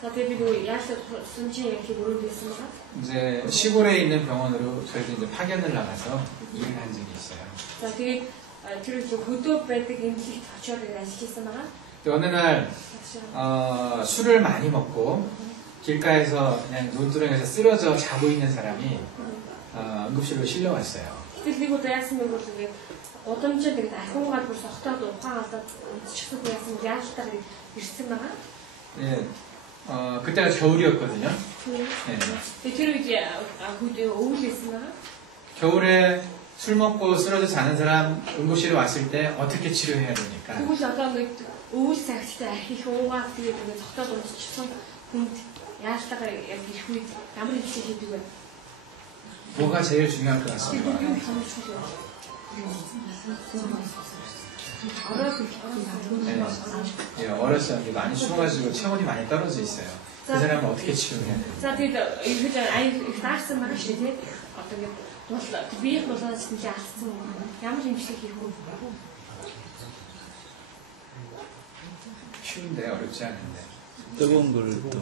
За тэгээд би нөгөө яасан сүнжийн яг өрөөнд байсан байгаа. 이제 시골에 있는 병원으로 저희도 이제 파견을 나가서 일을 한 적이 있어요. За тэгээд тэр хөдөө байдаг эмнэлэгт очиод ажиллажсэн байгаа. 어느 날 술을 많이 먹고 길가에서 그냥 논두렁에서 쓰러져 자고 있는 사람이 응급실로 실려왔어요. Тэгэл нэг удаа яасан бэ бол ингээд удамжид ингээд ахиугаад бүр сохтоод ухаан алдаад унтчихсан байсан яалтаар ирсэн байгаа. 예, 그때가 겨울이었거든요. 네. Тэр үед өвөл байсан байгаа. 겨울에 술 먹고 쓰러져 자는 사람 응급실에 왔을 때 어떻게 치료해야 됩니까? Тэгвэл одоо нэг өвөл цагттай ахих уугаад тэгээд ингээд сохтоод унтчихсан хүнд яалтаар яг ирэх үед ямар хэмжээ хийдэг вэ? 뭐가 제일 중요할 것 같습니다. 예, 어렸을 때 많이 추워가지고 체온이 많이 떨어져 있어요. 그 사람은 어떻게 치료해야 돼요? За тэгээд ихэд их таарсан байгаа шүү дээ. Одоо ингээд биеийн дулаан сэтгэлээ алдсан ямар хэмжлэг хийх вэ? 쉬운데 어렵지 않은데. 뜨거운 걸 또.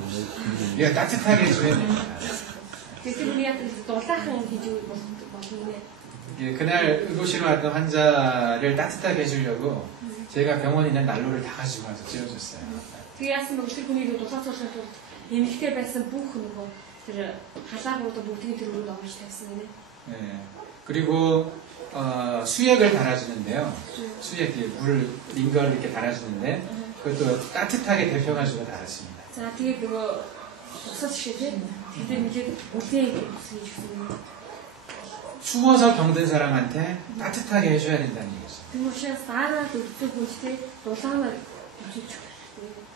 예, 따뜻하게 해줘야 됩니다. Тэгээд 우리 яг дулаахан хийж болно. 예, 그날 응급실에 왔던 환자를 따뜻하게 해주려고 제가 병원에 있는 난로를 다 가지고 와서 찌워줬어요. Тэгээд яасан бэ? Тэр хүнийг дулаацуулсан тул эмэгтэй байсан бүх нөгөө тэр халаагуудаа бүгдийг тэр өрөөнд оруулж тавьсан гинэ. 예, 그리고 수액을 달아주는데요. 수액, 물, 링거를 이렇게 달아주는데 그것도 따뜻하게 데펴가지고 달았습니다. За тэгээд нөгөө усад шишээ тийм тэгээд үлээ гэж хэлсэн. 추워서 병든 사람한테 따뜻하게 해줘야 된다는 얘기죠. Тийм учраас саараа өвдсөн хүнтэй дулаанаар хийж өгөх.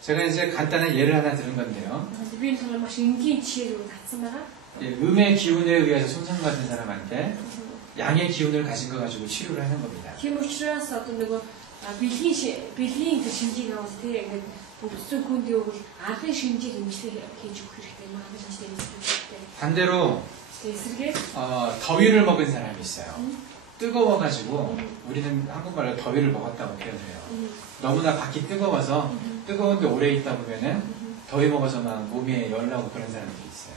제가 이제 간단한 예를 하나 들은 건데요. Би энэ том маш энгийн жишээг татсан байгаа. 예, 음의 기운에 의해서 손상받은 사람한테 양의 기운을 가진 거 가지고 치료를 하는 겁니다. Тийм учраас одоо нөгөө бэлгийн шинжийг аваад тийм ингээд өвдсөн хүнд явуул анхны шинжээр имжлэг хийж өгөх хэрэгтэй. анхны шинжээр имжлэг хийх хэрэгтэй. 반대로 эсрэгээр 더위를 먹은 사람이 있어요. 뜨거워가지고 우리는 한국말로 더위를 먹었다고 표현해요. 너무나 밖이 뜨거워서 뜨거운데 오래 있다 보면은 더위 먹어서 막 몸에 열 나고 그런 사람들이 있어요.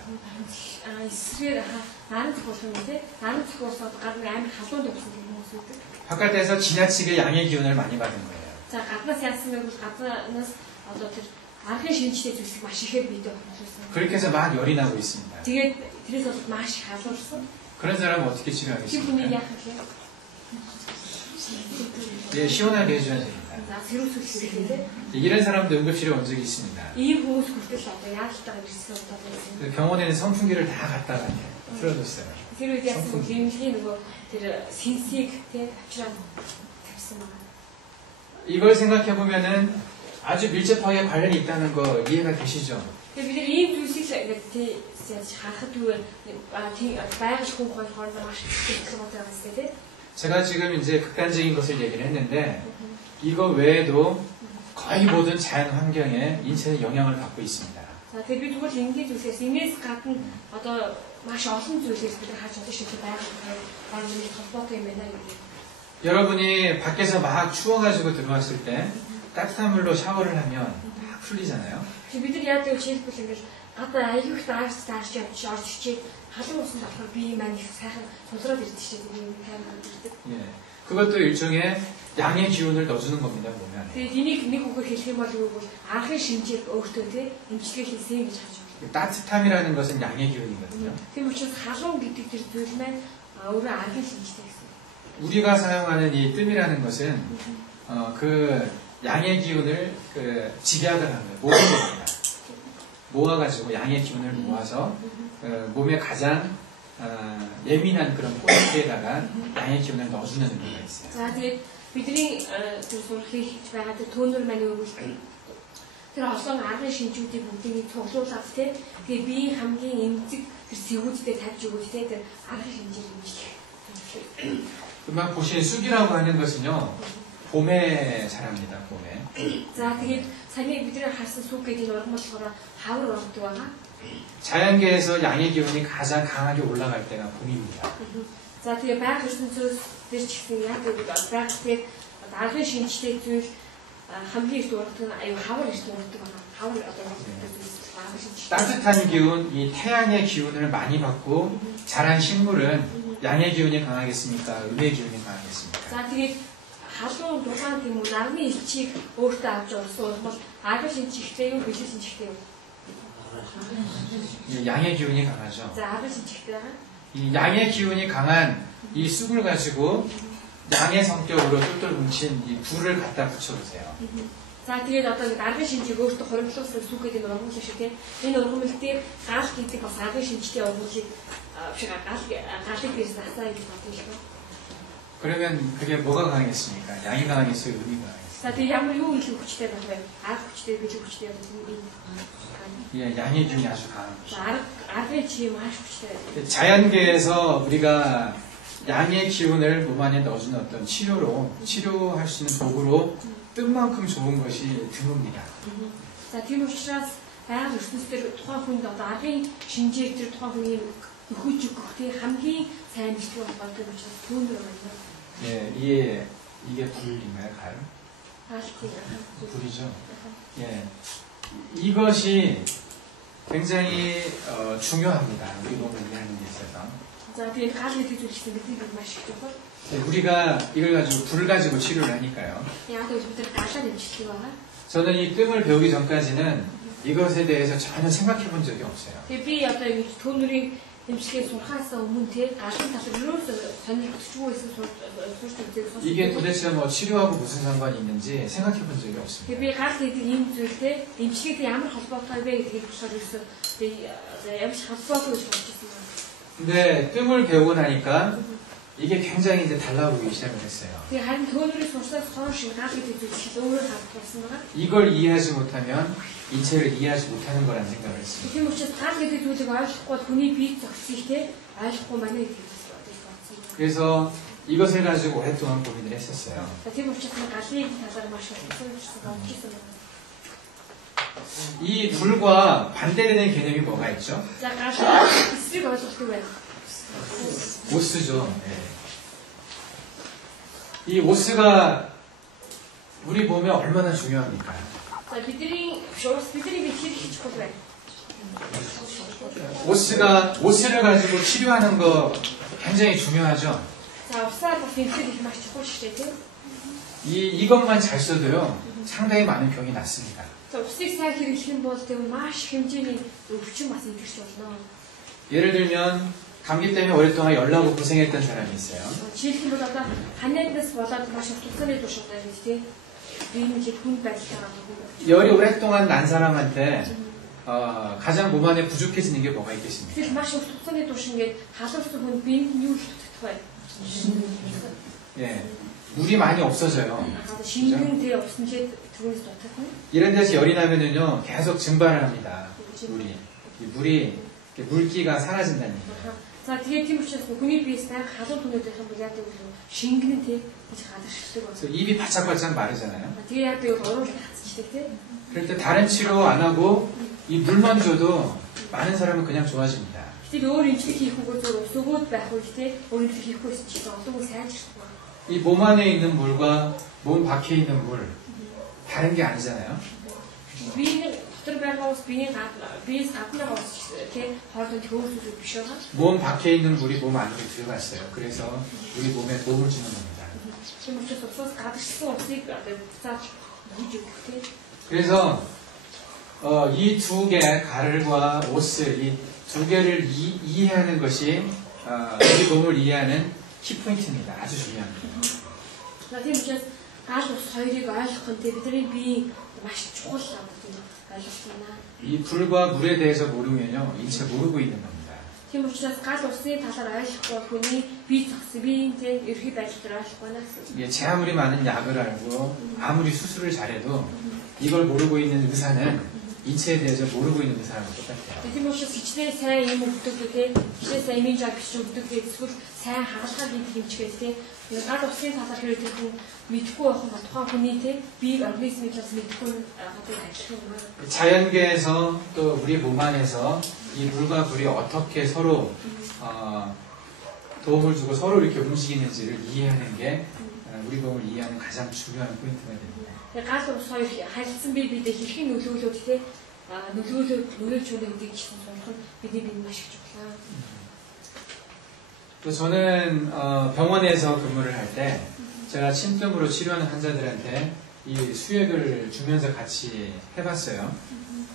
эсрэгээр наран цохолсон наран цохолсоод гадна амар халуун дурсан хүмүүс үүдэг. 바깥에서 지나치게 양의 기운을 많이 받은 거예요. За гаднаас яасан гэвэл гаднаас одоо тэр анхны шинжтэй зүйлсийг маш ихээр биедээ хөндлөсөн. 그렇게 해서 막 열이 나고 있습니다. Тэгээд тэрээс бол маш их халуурсан. 그런 사람은 어떻게 Тэр хүнийг 치료하겠습니까? яах вэ? 예, 시원하게 해줘야 됩니다. За сэрүүсүүлэх хэрэгтэй. 이런 사람도 응급실에 온 적이 있습니다. Ийм хүмүүс хүртэл одоо яалтайгаар ирсэн удаа байсан. 그 병원에는 선풍기를 다 갖다가 틀어줬어요. Тэр үед яасан бол эмнэлгийн нөгөө тэр сенсийг тий авчраад тавьсан байна. 이걸 생각해 보면은 아주 밀접하게 관련이 있다는 거 이해가 되시죠? Тэгээд бид нар ийм зүйлсийг л ингээд тий харахад үгүй байгаль хүн хоорондоо маш их хэлбэртэй байгаа юм тий. 제가 지금 이제 극단적인 것을 얘기를 했는데 이거 외에도 거의 모든 자연 환경에 인체는 영향을 받고 있습니다. За тэгээд би тэгвэл энгийн зүйлсээс энэс гадна одоо маш олон зүйлээс бид харж байгаа шиг байгаль холбоотой юм байна гэдэг. 여러분이 밖에서 막 추워가지고 들어왔을 때 따뜻한 물로 샤워를 하면 막 풀리잖아요. Бид нар яадаг вэ? Жишээлбэл ингээд гадаа аягүй их даарч явж орж ичээд халуун усан болохоор би маань их сайхан сулраад ирдэг чинь тийм таймаар ирдэг. 예, 그것도 일종의 양의 기운을 넣어주는 겁니다. 보면. Тэгээд энийг нэг үгээр хэлэх юм бол юу вэ? анхны шинжээр өөртөө тийм эмчилгээ хийсэн гэж харж байна. 따뜻함이라는 것은 양의 기운이거든요. Тийм учраас халуун гэдэг тэр зүйл маань өөрөө анхны шинжтэй гэсэн. 우리가 사용하는 이 뜸이라는 것은 그 양의 기운을 집약을 하는 거예요. 모으는 겁니다. 모아가지고 양의 기운을 모아서 몸에 가장 예민한 그런 포인트에다가 양의 기운을 넣어주는 의미가 있어요. За тэгээд бидний тэр сурахыг хийж байгаа тэр төөнөр маань юу вэ? Тэр олон анхны шинжүүдийг бүгдийг цуглуулад тийм тэгээд би хамгийн эмзэг тэр сэвүүдтэй тавьж өгөөд тийм тэр анхны шинжээр хэмжих. 금방 보신 쑥이라고 하는 것은요. 봄에 자랍니다. 봄에. За тэгээд саний бидний харсан сүг гэдэг нь уран болохоор хавар ургадаг байгаа. 자연계에서 양의 기운이 가장 강하게 올라갈 때가 봄입니다. За тэгээд байгаль ертөнцөөс тэр ч гэсэн яг гэдэг байгаль тэгээд анхны шинжтэй зүйл хамгийн их ургадаг нь аюу хавар их ургадаг байгаа. хавар одоо ургадаг зүйл анхны шинж. 따뜻한 기운, 이 태양의 기운을 많이 받고 자란 식물은 양의 기운이 강하겠습니까? 음의 기운이 강하겠습니까? За тэгээд халуун дугаан тийм үү нарны элчийг өөртөө авч орсон бол анхны шинж ихтэй юу бэлэн шинж ихтэй юу? 양의 기운이 강하죠. За анхны шинж ихтэй байгаа. 이 양의 기운이 강한 이 쑥을 가지고 양의 성격으로 똘똘 뭉친 이 불을 갖다 붙여보세요. За тэгээд одоо ингэ анхны шинжийг өөртөө хоримтлуулсан сүг гэдэг нь ургамал шиг тийм. Энэ ургамал дээр гал гэдэг бас анхны шинжтэй ургамлыг галыг дээрс насаа гэж бодсон шүү. 그러면 그게 뭐가 강하겠습니까? 양이 강하겠어요? 음이 강하겠어요? За тэгээд ямар юу илүү хүчтэй байх вэ? Арга хүчтэй гэж хүчтэй байх юм. 예, 양의 기운이 아주 강한 거죠. За аргын чи маш хүчтэй. 자연계에서 우리가 양의 기운을 몸 안에 넣어주는 어떤 치료할 수 있는 도구로 뜸만큼 좋은 것이 드뭅니다. За тийм учраас байгаль ертөнцийн тухайн хүнд одоо аргын шинжээр тэр тухайн хүний өгөж өгөх тийм хамгийн сайн мэддэг болдог учраас түүнд байна. 예, 이게 불인가요? 갈? 불이죠. 예, 이것이 굉장히 중요합니다. 우리 몸을 이해하는 데 있어서. За тийм гал гэдэг зүйл чинь бидний маш их чухал. 우리가 이걸 가지고 불을 가지고 치료를 하니까요. Яг л бид галаар имчилдэг байгаа. 저는 이 뜸을 배우기 전까지는 이것에 대해서 전혀 생각해 본 적이 없어요. Тэгээ би одоо ингэ түүнэрийн имчилгээ сурахаас өмнө тийм галын талаар юу сонирхолтойгүй байсан сурч үзэх. 이게 도대체 뭐 치료하고 무슨 상관이 있는지 생각해 본 적이 없습니다. Тэгээ би гал гэдэг ийм зүйлтэй имчилгээтэй ямар холбоотой вэ гэдгийг болохоор ерөөсөө би ямар ч холбоотой гэж бодож байсан. 근데 뜸을 배우고 나니까 이게 굉장히 이제 달라보기 시작을 했어요. Тэгээ харин түүнэрийг сурсаас хойш гал гэдэг зүйл өөрөө харагдсан байгаа. 이걸 이해하지 못하면 인체를 이해하지 못하는 거라는 생각을 했습니다. Тийм учраас гал гэдэг зүйлийг ойлгохгүй хүний бие зохицыг тийм ойлгохгүй манай гэдэг бодсон. 그래서 이것을 가지고 오랫동안 고민을 했었어요. За тийм учраас галын талаар маш их бодож байсан байна. 이 불과 반대되는 개념이 뭐가 있죠? За галын эсрэг ойлголт юу байна? 오스죠. 네. 이 오스가 우리 몸에 얼마나 중요합니까? За бидний хэр хийж чухал байна? 오스를 가지고 치료하는 거 굉장히 중요하죠. За усаар бас эмчилж их маш чухал шүү дээ, тийм. 이것만 잘 써도요, 상당히 많은 병이 낫습니다. За усыг сайн хэрэглэх юм бол тийм маш хэмжээний өвчин бас илэрч болно. 예를 들면 감기 때문에 오랫동안 열나고 고생했던 사람이 있어요. Жишээлх юм бол одоо ханиаднаас болоод маш их туцааны туршилт байна, тийм. биеийн хүн байдлаараа 열이 오랫동안 난 사람한테 가장 몸 안에 부족해지는 게 뭐가 있겠습니까? тэгэл маш их туцааны турш ингээд халуурсан хүн биенд нь юу их дутагдах вэ? 예, 물이 많이 없어져요. 신경 대 없으면 들어오면서 어떡하나? 이런 데서 열이 나면은요 계속 증발을 합니다. 물기가 사라진다는 얘기예요. За тэгээд тийм учраас хүний биес байнга халуун түнэдэх юм бол яа гэвэл шингэн тий гэж гадагшилдаг байна. 그래서 입이 바짝바짝 마르잖아요. Тэгээ яа гэвэл уруулах хацчихдаг тий. 그럴 때 다른 치료 안 하고 이 물만 줘도 많은 사람은 그냥 좋아집니다. Гэтэл өөр эмчилэг хийх үгээр зөв өсгөөд байх үйл тий өөр эмчилэг хийхгүйс ч гэсэн олон хүн сайжирдаг байна. 이 몸 안에 있는 물과 몸 밖에 있는 물 다른 게 아니잖아요. 비는 дотор байгаа ус биений биес гаднаа ус тий хоолой төвөөс биш байгаа. 몸 밖에 있는 물이 몸 안으로 들어갔어요. 그래서 우리 몸에 도움을 주는 겁니다. Тийм учраас усаас гадагшсан усыг одоо буцааж хийж өгөх тий. 그래서 이 두 개, 가를과 오스, 이 두 개를 이해하는 것이 우리 몸을 이해하는 키포인트입니다. 아주 중요합니다. Тийм учраас гал ус хоёрыг ойлгох нь тий бидний биеийн маш чухал ойлголт байна. 이 불과 물에 대해서 모르면요, 인체 모르고 있는 겁니다. Тийм учраас гал усны талаар ойлгохгүй хүний бие зогсон биеийн тий ерхий байдлаар ойлгохгүй байна гэсэн. 예, 제 아무리 많은 약을 알고 아무리 수술을 잘해도 이걸 모르고 있는 의사는 인체에 대해서 모르고 있는 의사랑은 똑같아요. Тийм учраас хичнээн сайн юм өгдөг тий хичнээн сайн имиж авч өгдөг эсвэл сайн хаалгаа хийх хэмжээс тий гал усны талаар хэрэг хүн мэдхгүй байх нь тухайн хүний тий бие организмын талаас мэдхгүй гадаг ажиллах юм аа. 자연계에서 또 우리 몸 안에서 이 물과 불이 어떻게 서로 도움을 주고 서로 이렇게 움직이는지를 이해하는 게 우리 몸을 이해하는 가장 중요한 포인트가 됩니다. гал ус хоёр харилцсан бие биедээ хэрхэн нөлөөлөд тий нөлөөлж өгнө гэдгийг чинь сонсох нь бидний биед маш их чухал. 또 저는 병원에서 근무를 할 때 제가 침등으로 치료하는 환자들한테 이 수액을 주면서 같이 해봤어요.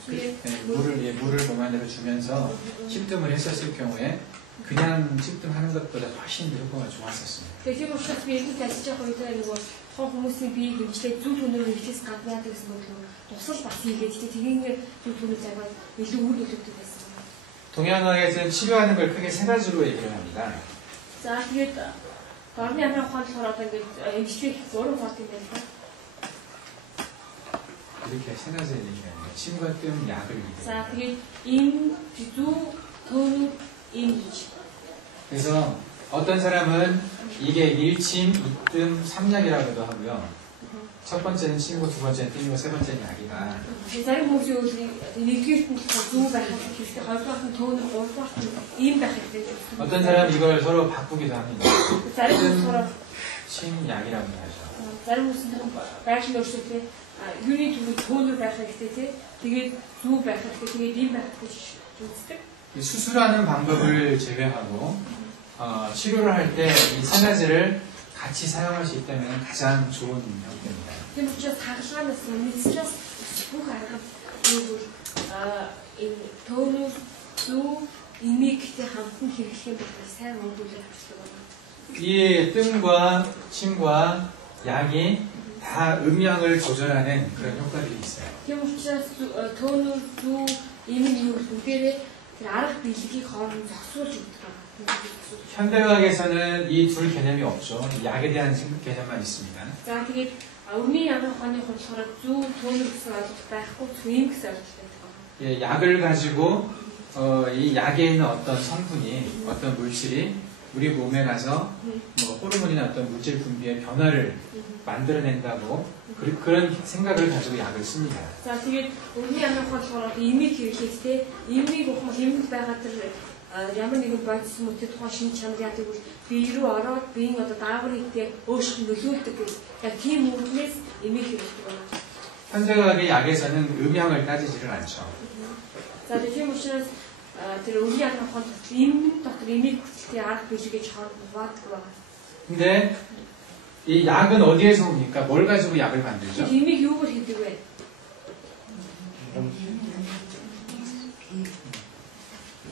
물을 몸 안으로 주면서 침등을 했었을 경우에 그냥 침등하는 것보다 훨씬 효과가 좋았었습니다. Тэгээд тийм учраас би энэ ажиллаж байгаа үедээ нөгөө тухайн хүмүүсийн биеийг хэмжлээ зүг түнээр хэмжээс гаднаад гэсэн бол тусал бас хийгээд тэгээд зүг түнээр заваад илүү үр нөлөөтэй байсан. 동양학에서는 치료하는 걸 크게 세 가지로 얘기를 합니다. За тэгээд орны амрах ухаан болохоор одоо ингээд эмчилгээ хийх гурван факт юм байна. 이렇게 세 가지를 얘기합니다. 침과 뜸, 약을 얘기합니다. За тэгээд 임, зүг, төн, 임ж. 그래서 어떤 사람은 이게 일침, 이뜸, 삼약이라고도 하고요. 첫 번째는 침이고 두 번째는 뜸이고 세 번째는 약이다. зарим хүмүүсийн нэгдүгээрт нь зүг байх хэрэгтэй, хоёрдугаарт нь төн, гуравдугаарт нь им байх хэрэгтэй. 어떤 사람은 이걸 서로 바꾸기도 합니다. зарим хүмүүс 침, 약이라고 하죠. зарим хүмүүс байшин өөрчлөлтөө юуны түвшинд төөнөр байх хэрэгтэй тий. Тэгээд зүг байх хэрэгтэй, тэгээд им байх хэрэгтэй үздэг. 수술하는 방법을 제외하고 치료를 할 때 이 세 가지를 같이 사용할 수 있다면 가장 좋은 형태입니다. Тийм учраас хагалгаанаас мэдслээс бүх арга төөнөр зүг имийг хамтан хэрэглэх юм бол сайн өгүүлэл авчдаг байна. 이 뜸과 침과 약이 다 음양을 조절하는 그런 효과들이 있어요. Тийм учраас төөнөр зүг им нь юу бүгдээрээ тэр арга биелгийг хооронд зохицуулж өгдөг байна. 현대의학에서는 이 둘 개념이 없죠. 약에 대한 개념만 있습니다. За тэгээд өрний амрах ухааны хувьд зөв төөнөр гэсэн ойлголт байхгүй, зөв гэсэн ойлголт байдаг. 예, 약을 가지고 이 약에 있는 어떤 성분이, 어떤 물질이 우리 몸에 가서 뭐 호르몬이나 어떤 물질 분비의 변화를 만들어낸다고 그런 생각을 가지고 약을 씁니다. За тэгээд өвний амрах болохоор имийг хэрэглээд те имийг ухмал имийг байгаа тэр ямар нэгэн бодис юм уу тэр тухайн шин чанар яадаг бол бие рүү ороод биеийн одоо дааврыг яг өөрчлөлт нөлөөлдөг гэх яг тийм үгнээс имийг хэрэглэдэг байна. 현대의학의 약에서는 음양을 따지지를 않죠. За тийм учраас тэр өвний амрах ухаанд им дотор имийг хүртэлтэй арга билгээж хаваадаг байна. 근데 이 약은 어디에서 옵니까? 뭘 가지고 약을 만들죠? имийг юугаар хийдэг вэ?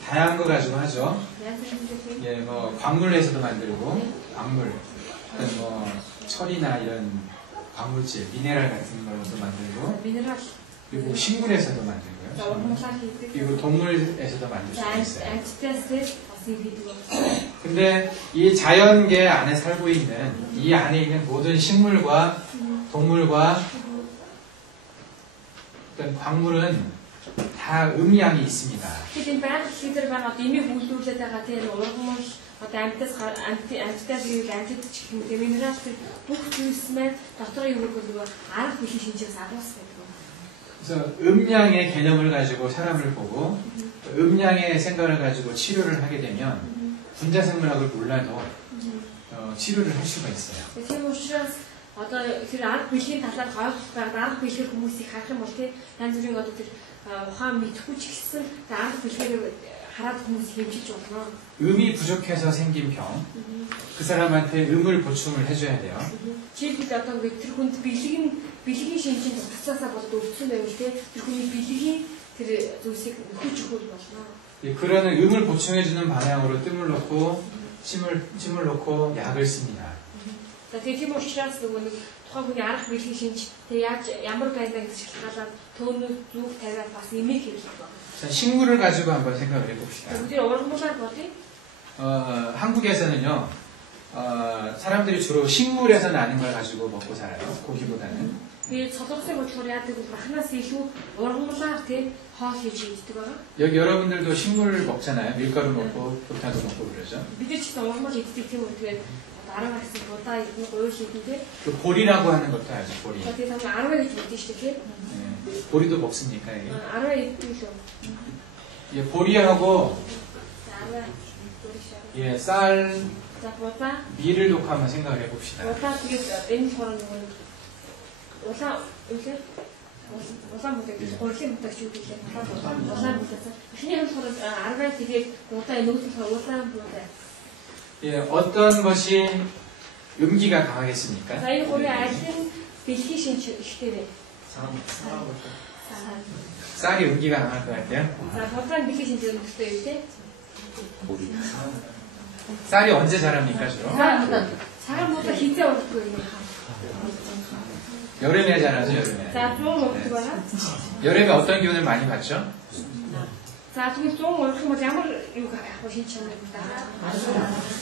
다양한 거 가지고 하죠. Яаж хийдэг вэ? 예, 뭐 광물에서도 만들고, 광물, 어떤 뭐 철이나 이런 광물질, 미네랄 같은 걸로도 만들고, Минерал. 그리고 식물에서도 За 만들고요. ургамлаар хийдэг. 그리고 동물에서도 만들 За 수 있어요. амьтдаас бас юм хийдэг байна. 근데 이 자연계 안에 살고 있는 이 안에 있는 모든 식물과 동물과 어떤 광물은 다 음양이 있습니다. Тэгэхээр энэ байгаль хэлээр байгаа одоо имийг үйлдвэрлээд байгаа тийм ургамал одоо амьтдаас юу амьтд ч гэх юм минерал бүх зүйлс маань дотор юу гэдэг нь арга бүхий шинжээс агуулсан байдаг. 그래서 음양의 개념을 가지고 사람을 보고 음양의 생각을 가지고 치료를 하게 되면 분자생물학을 몰라도 치료를 할 수가 있어요. Тийм учраас одоо тэр арга бүхий талаар ойлгох байгаа арга бүхий хүмүүсийг харах юм бол тийм янз бүрийн одоо тэр ухаан мэдхгүй ч гэсэн арга бүхийгээр хараад хүмүүс хэмжиж болно. 음이 부족해서 생긴 병, 그 사람한테 음을 보충을 해줘야 돼요. Жишээлбэл одоо ингээд тэр хүнд бэлгийн шинжийн тусаасаа болоод өвдсөн байвал тийм тэр хүний бэлгийн тэр зүйлсийг өгч өгөх болно. 예, 그러는 음을 보충해주는 방향으로 뜸을 놓고 침을 놓고 약을 씁니다. За тийм учраас нөгөө нэг тухайн хүний арга бэлгийн шинж тэг яаж ямар байдлаар гэж шалтгаалаад төөнөд зүг тавиад бас имийг хийх байна. 자, 식물을 가지고 한번 생각을 해봅시다. 우리 ургамлаар бодъё. 한국에서는요, 사람들이 주로 식물에서 나는 걸 가지고 먹고 살아요. 고기보다는. Би цолгосон болохоор яадаг вэ? Бахнаас илүү ургамлаар тийм хоол хийж иддэг байгаа. 여기 여러분들도 식물 먹잖아요. 밀가루 먹고 불타도 먹고 그러죠. Бид нар ч гэсэн ургамал иддэг тийм үү? Тэгээд арга гэсэн удаа идэх гоёл хийдэнтэй. 그 보리라고 하는 것도 알죠. 보리. Тэгээд та арга гэж мэдэн шүү дээ. 예, 보리도 먹습니까? 이게? Арга иддэг шүү. 예, 보리하고 Арга. 예, 쌀, За будаа 밀을 놓고 한번 생각을 해봅시다. удаа тэгээд энэ хорон нөгөө улаан үлээ улаан бүдэг гэж гурилын бүдэг шүү дээ. Улаан бүдэг. Эхний болохоор арга тэгээд удаа нөөцөл улаан бүдэг. 예, 어떤 것이 음기가 강하겠습니까? За энэ гурийн алин бэлгийн шинж ихтэй вэ? 쌀이 음기가 강할 것 같아요. За будаа бэлгийн шинж ихтэй үү те? 쌀이 언제 자랍니까 주로? 사람 보다 진짜 어렵고 있네. 여름에 자라죠, 여름에. 자, 좀 어렵고 봐라. 여름에 어떤 기운을 많이 받죠? 자, 지금 좀 어렵고 뭐 잠을 이거 하고 신청합니다.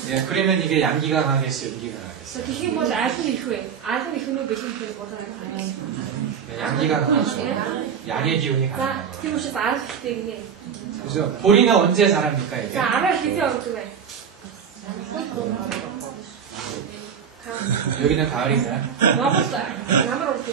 예, 그러면 이게 양기가 강하겠어요, 음기가 강하겠어요? 자, 그게 뭐 알고 있고요. 알고 있으면 무슨 소리 못 하는 네, 양기가 강하죠. 양의 기운이 자, 강한 거예요. 지금 혹시 알고 있대 그죠? 보리는 언제 자랍니까, 이게? 자, 알아 진짜 어렵고 해. 여기는 가을인가요? 나무도 나무 어렵고.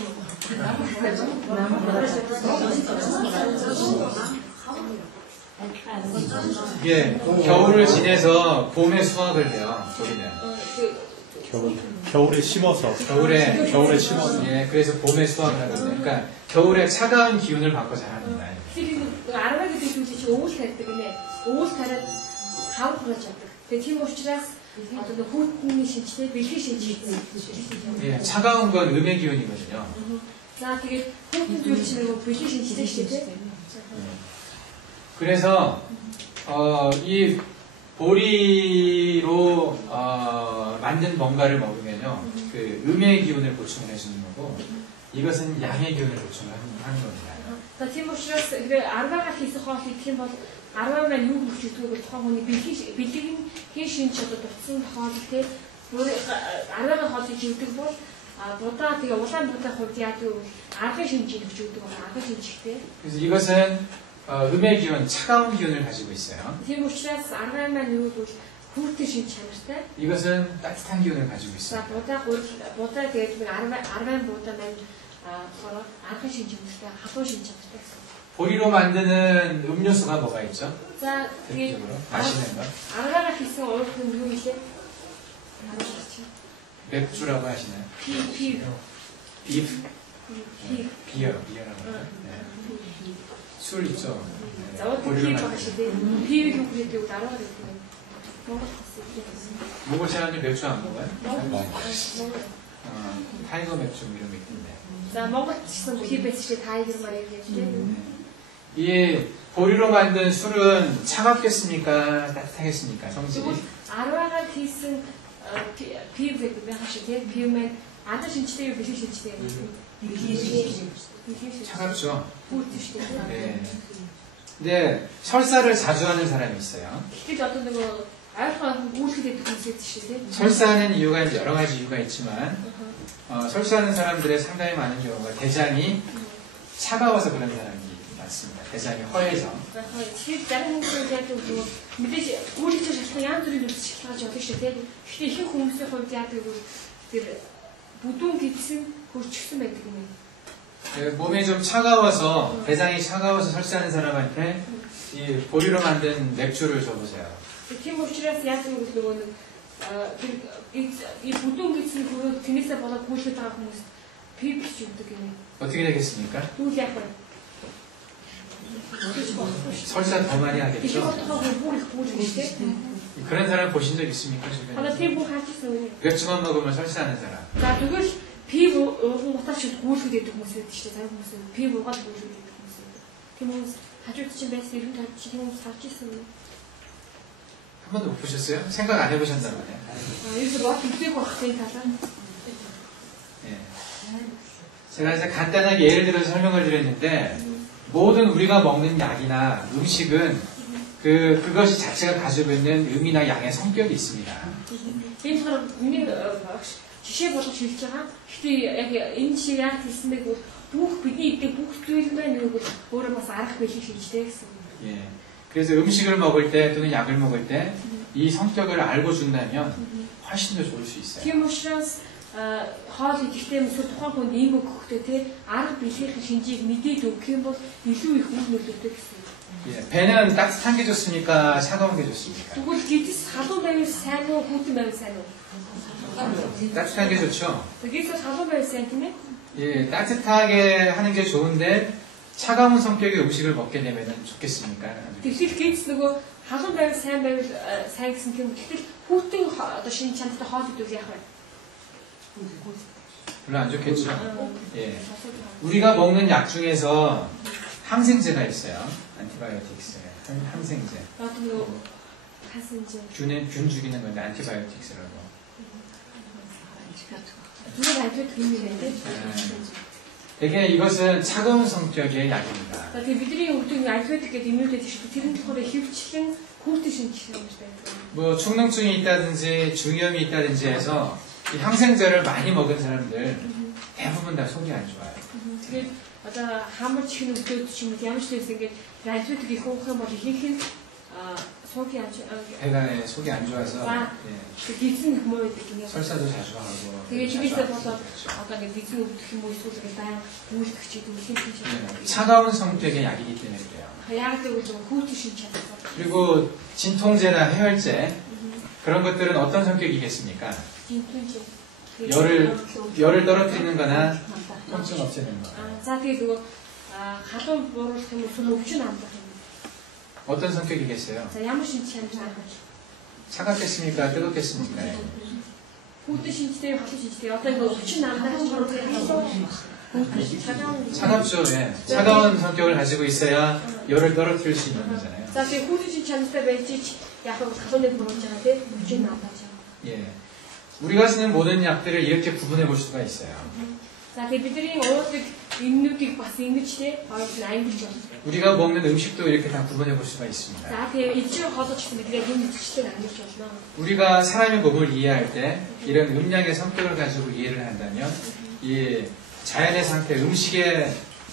이게 겨울을 지내서 봄에 수확을 해요, 보리는. 겨울에 심어서 겨울에 심어서. 예, 그래서 봄에 수확을 하거든요. 그러니까 겨울에 차가운 기운을 받고 자랍니다. 지금 알아가게 되면 지금 오후 때문에 오후 때는 가을 그러죠. 대팀 учраас 어떤 호흡이 신체, 밀기 신체. 예, 차가운 건 음의 기운이거든요. 자, 되게 호흡 조치는 거 밀기 신체 시대. 그래서 이 보리로 만든 뭔가를 먹으면요, 그 음의 기운을 보충을 해주는 거고, 이것은 양의 기운을 보충을 하는 겁니다. 자, тийм учраас 그래 аргагаар хийх хоол идэх юм бол аргаа маань юу гэж хэлдэг тухайн хүний бэлгийн хийн шинж одоо дутсан хоол те аргагаар хоол хийж өгдөг бол будаа тэгээ улаан будаа хувьд яадаг вэ? аргын шинжийг өгч өгдөг байна. аргын шинжтэй. 그래서 이것은 음의 기운, 차가운 기운을 가지고 있어요. Тийм учраас аргаа маань юу гэвэл хүүтэй шин чанартай. 이것은 따뜻한 기운을 가지고 За 있습니다. будаа гэдэг нэг 10 будаа маань болохоор аргын шин чанартай, халуун шин чанартай гэсэн. 보리로 만드는 음료수가 뭐가 있죠? За тэгээд 대표적으로 마시는 거. аргаараа хийсэн уух юм юу вэ? 맥주라고 하시나요? 피. 비어라고 하죠. 네. 술 있죠. 네. За одоо 보리로 пив 만드는. багш тийм. Пив юу гэдэг нь аргаар гэдэг юм. Монгол хэлсэн. 모골 사람들 맥주 안 먹어요? Монгол. 타이거 맥주 뭐 이런 거 있던데. За Монголд ч гэсэн пив байсан чинь тайгер марыг гэж тийм. 이 보리로 만든 술은 차갑겠습니까? 따뜻하겠습니까? 성질이? аргаараа хийсэн пив гэдэг байх шиг тийм. Пив маань анхан шинжтэй юу бэлэг шинжтэй юм. 차갑죠. Хүүтэй шүү дээ. 네. 근데 설사를 자주 하는 사람이 있어요. Гэтэл одоо нөгөө ойрхон үйлчлээд байдаг хүмүүс шүү дээ. 설사하는 이유가 이제 여러 가지 이유가 있지만 설사하는 사람들의 상당히 많은 경우가 대장이 차가워서 그런 사람이 많습니다. 대장이 허해서. Тэгэхээр зарим хүмүүс яг нөгөө мэдээж үйлчлэх шалтгаан янз бүрийн зүйлс шалтгаалж явдаг шүү дээ. Гэхдээ ихэнх хүмүүсийн хувьд яг тэр бүдүүн гидсэн хөрчихсөн байдаг юм. 몸이 좀 차가워서 대장이 차가워서 설사하는 사람한테 이 보리로 만든 맥주를 줘보세요. Тийм учраас яг нөгөө 이 бүдүүн гидсэн хөрөө тэнээсээ болоод гүйшээд байгаа хүмүүс пив гэж өгдөг юм. 어떻게 되겠습니까? Түл яг байна. 설사 더 많이 Их 하겠죠? болтойгоо бүр их гүйж шүү дээ. 그런 사람 보신 적 있습니까? Хана 주변에? тийм бүх хаачихсан үү? 맥주만 먹으면 설사하는 사람. За тэгвэл пив ууган гутаач гүйшүүд гэдэг хүмүүс байдаг шүү дээ. Зарим хүмүүс пив уугаад гүйшүүд гэдэг хүмүүс байдаг. Тийм хүмүүс хажууд чинь байсан юм тань чи тийм хүмүүс харж ирсэн үү? 한 번도 못 보셨어요? 생각 안 해보셨단 말이에요. Ерөөсөө бод үлдээх байх тийм талаа. 예. 제가 이제 간단하게 예를 들어서 설명을 드렸는데 모든 우리가 먹는 약이나 음식은 그것이 자체가 가지고 있는 의미나 양의 성격이 있습니다. Тийм болохоор миний жишээ болгож хэлж байгаа. Гэхдээ яг энэ жишээ яг хэлсэн нэг бүх бидний идэх бүх зүйл маань нэг өөрөө бас арга байлиг хийжтэй гэсэн. 예. 그래서 음식을 먹을 때 또는 약을 먹을 때 이 성격을 알고 준다면 훨씬 더 좋을 수 있어요. Тийм учраас хоол идэхдээ эсвэл тухайн хүнд ийм өгөхдөө те арга билгийн шинжийг мэдээд өгөх юм бол илүү их үр нөлөөтэй гэсэн. 예. 배는 따뜻한 게 좋습니까? 차가운 게 좋습니까? Тэгвэл гидс халуун байвал сайн уу, хүйтэн байвал сайн уу? 따뜻한 게 좋죠. Гидс халуун байвал сайн тийм ээ? 예, 따뜻하게 하는 게 좋은데 차가운 성격의 음식을 먹게 되면 좋겠습니까? Тэгэхээр гидс нөгөө халуун байвал сайн гэсэн юм. Гэтэл хүйтэн одоо шинж чанартай хоол идвэл яах вэ? 별로 안 좋겠죠. 예. 우리가 먹는 약 중에서 항생제가 있어요. 안티바이오틱스. 항생제. 나도 нөгөө хасанж 균 죽이는 건데 안티바이오틱스라고. 누가 알죠? 그림이는데. 되게 이것은 차가운 성격의 약입니다. За тэгээ бидний өвдөг альфаtik гэдэг юм уу гэдэг шүү дээ. Тэр нь болохоор хөвчлэн хүүтэй шинжилгээ юм шиг байна. 뭐 축농증이 있다든지 중이염이 있다든지 해서 이 항생제를 많이 먹은 사람들 대부분 다 속이 안 좋아요. Тэгээд одоо хамар чихэн өвдөд ч юм уу ямар ч зүйлс ингээд альфаtik их уух юм бол ихэнх нь 속이 안 배가 속이 안 좋아서 예, гидсэн муу гэдэг юм яа. 설사도 자주 하고. Тэгээ 자주 чиглэлээ 하고 болоод 그렇죠. одоо ингээд гидсэн өвдөх юм уу эсвэл ингээд баян үйлдэх ч гэдэг юм шиг. 차가운 성격의 약이기 때문에 그래요. Яг л 좀 хүүтэй шинж чадсан. 그리고 진통제나 해열제 그런 것들은 어떤 성격이겠습니까? 진통제. 열을 떨어뜨리는 거나 통증 없애는 거. За тэгээ нөгөө халуун бууруулах юм уу өвчин амдах юм. 어떤 성격이겠어요? За ямар шинж чанар 차갑겠습니까? 뜨겁겠습니까? хүүтэй шинжтэй халуун шинжтэй одоо нөгөө өвчин амдах юм. 차갑죠. 예. 차가운 성격을 가지고 있어야 열을 떨어뜨릴 수 있는 거잖아요. За тэгээ хүүтэй шинж чанартай байж яг халууныг бууруулж байгаа тийм өвчин амдаж байгаа. 예. 우리가 쓰는 모든 약들을 이렇게 구분해 볼 수가 있어요. За тэгээ бидний уудаг эмнүүдийг бас ингэж ойлгож ангилж байна. 우리가 먹는 음식도 이렇게 다 구분해 볼 수가 있습니다. За тэгээ ижил хоолойч гэсэн мэдээг энэ мэдчлээ ангилж байна. 우리가 사람의 몸을 이해할 때 이런 음양의 성격을 가지고 이해를 한다면 이 자연의 상태, 음식의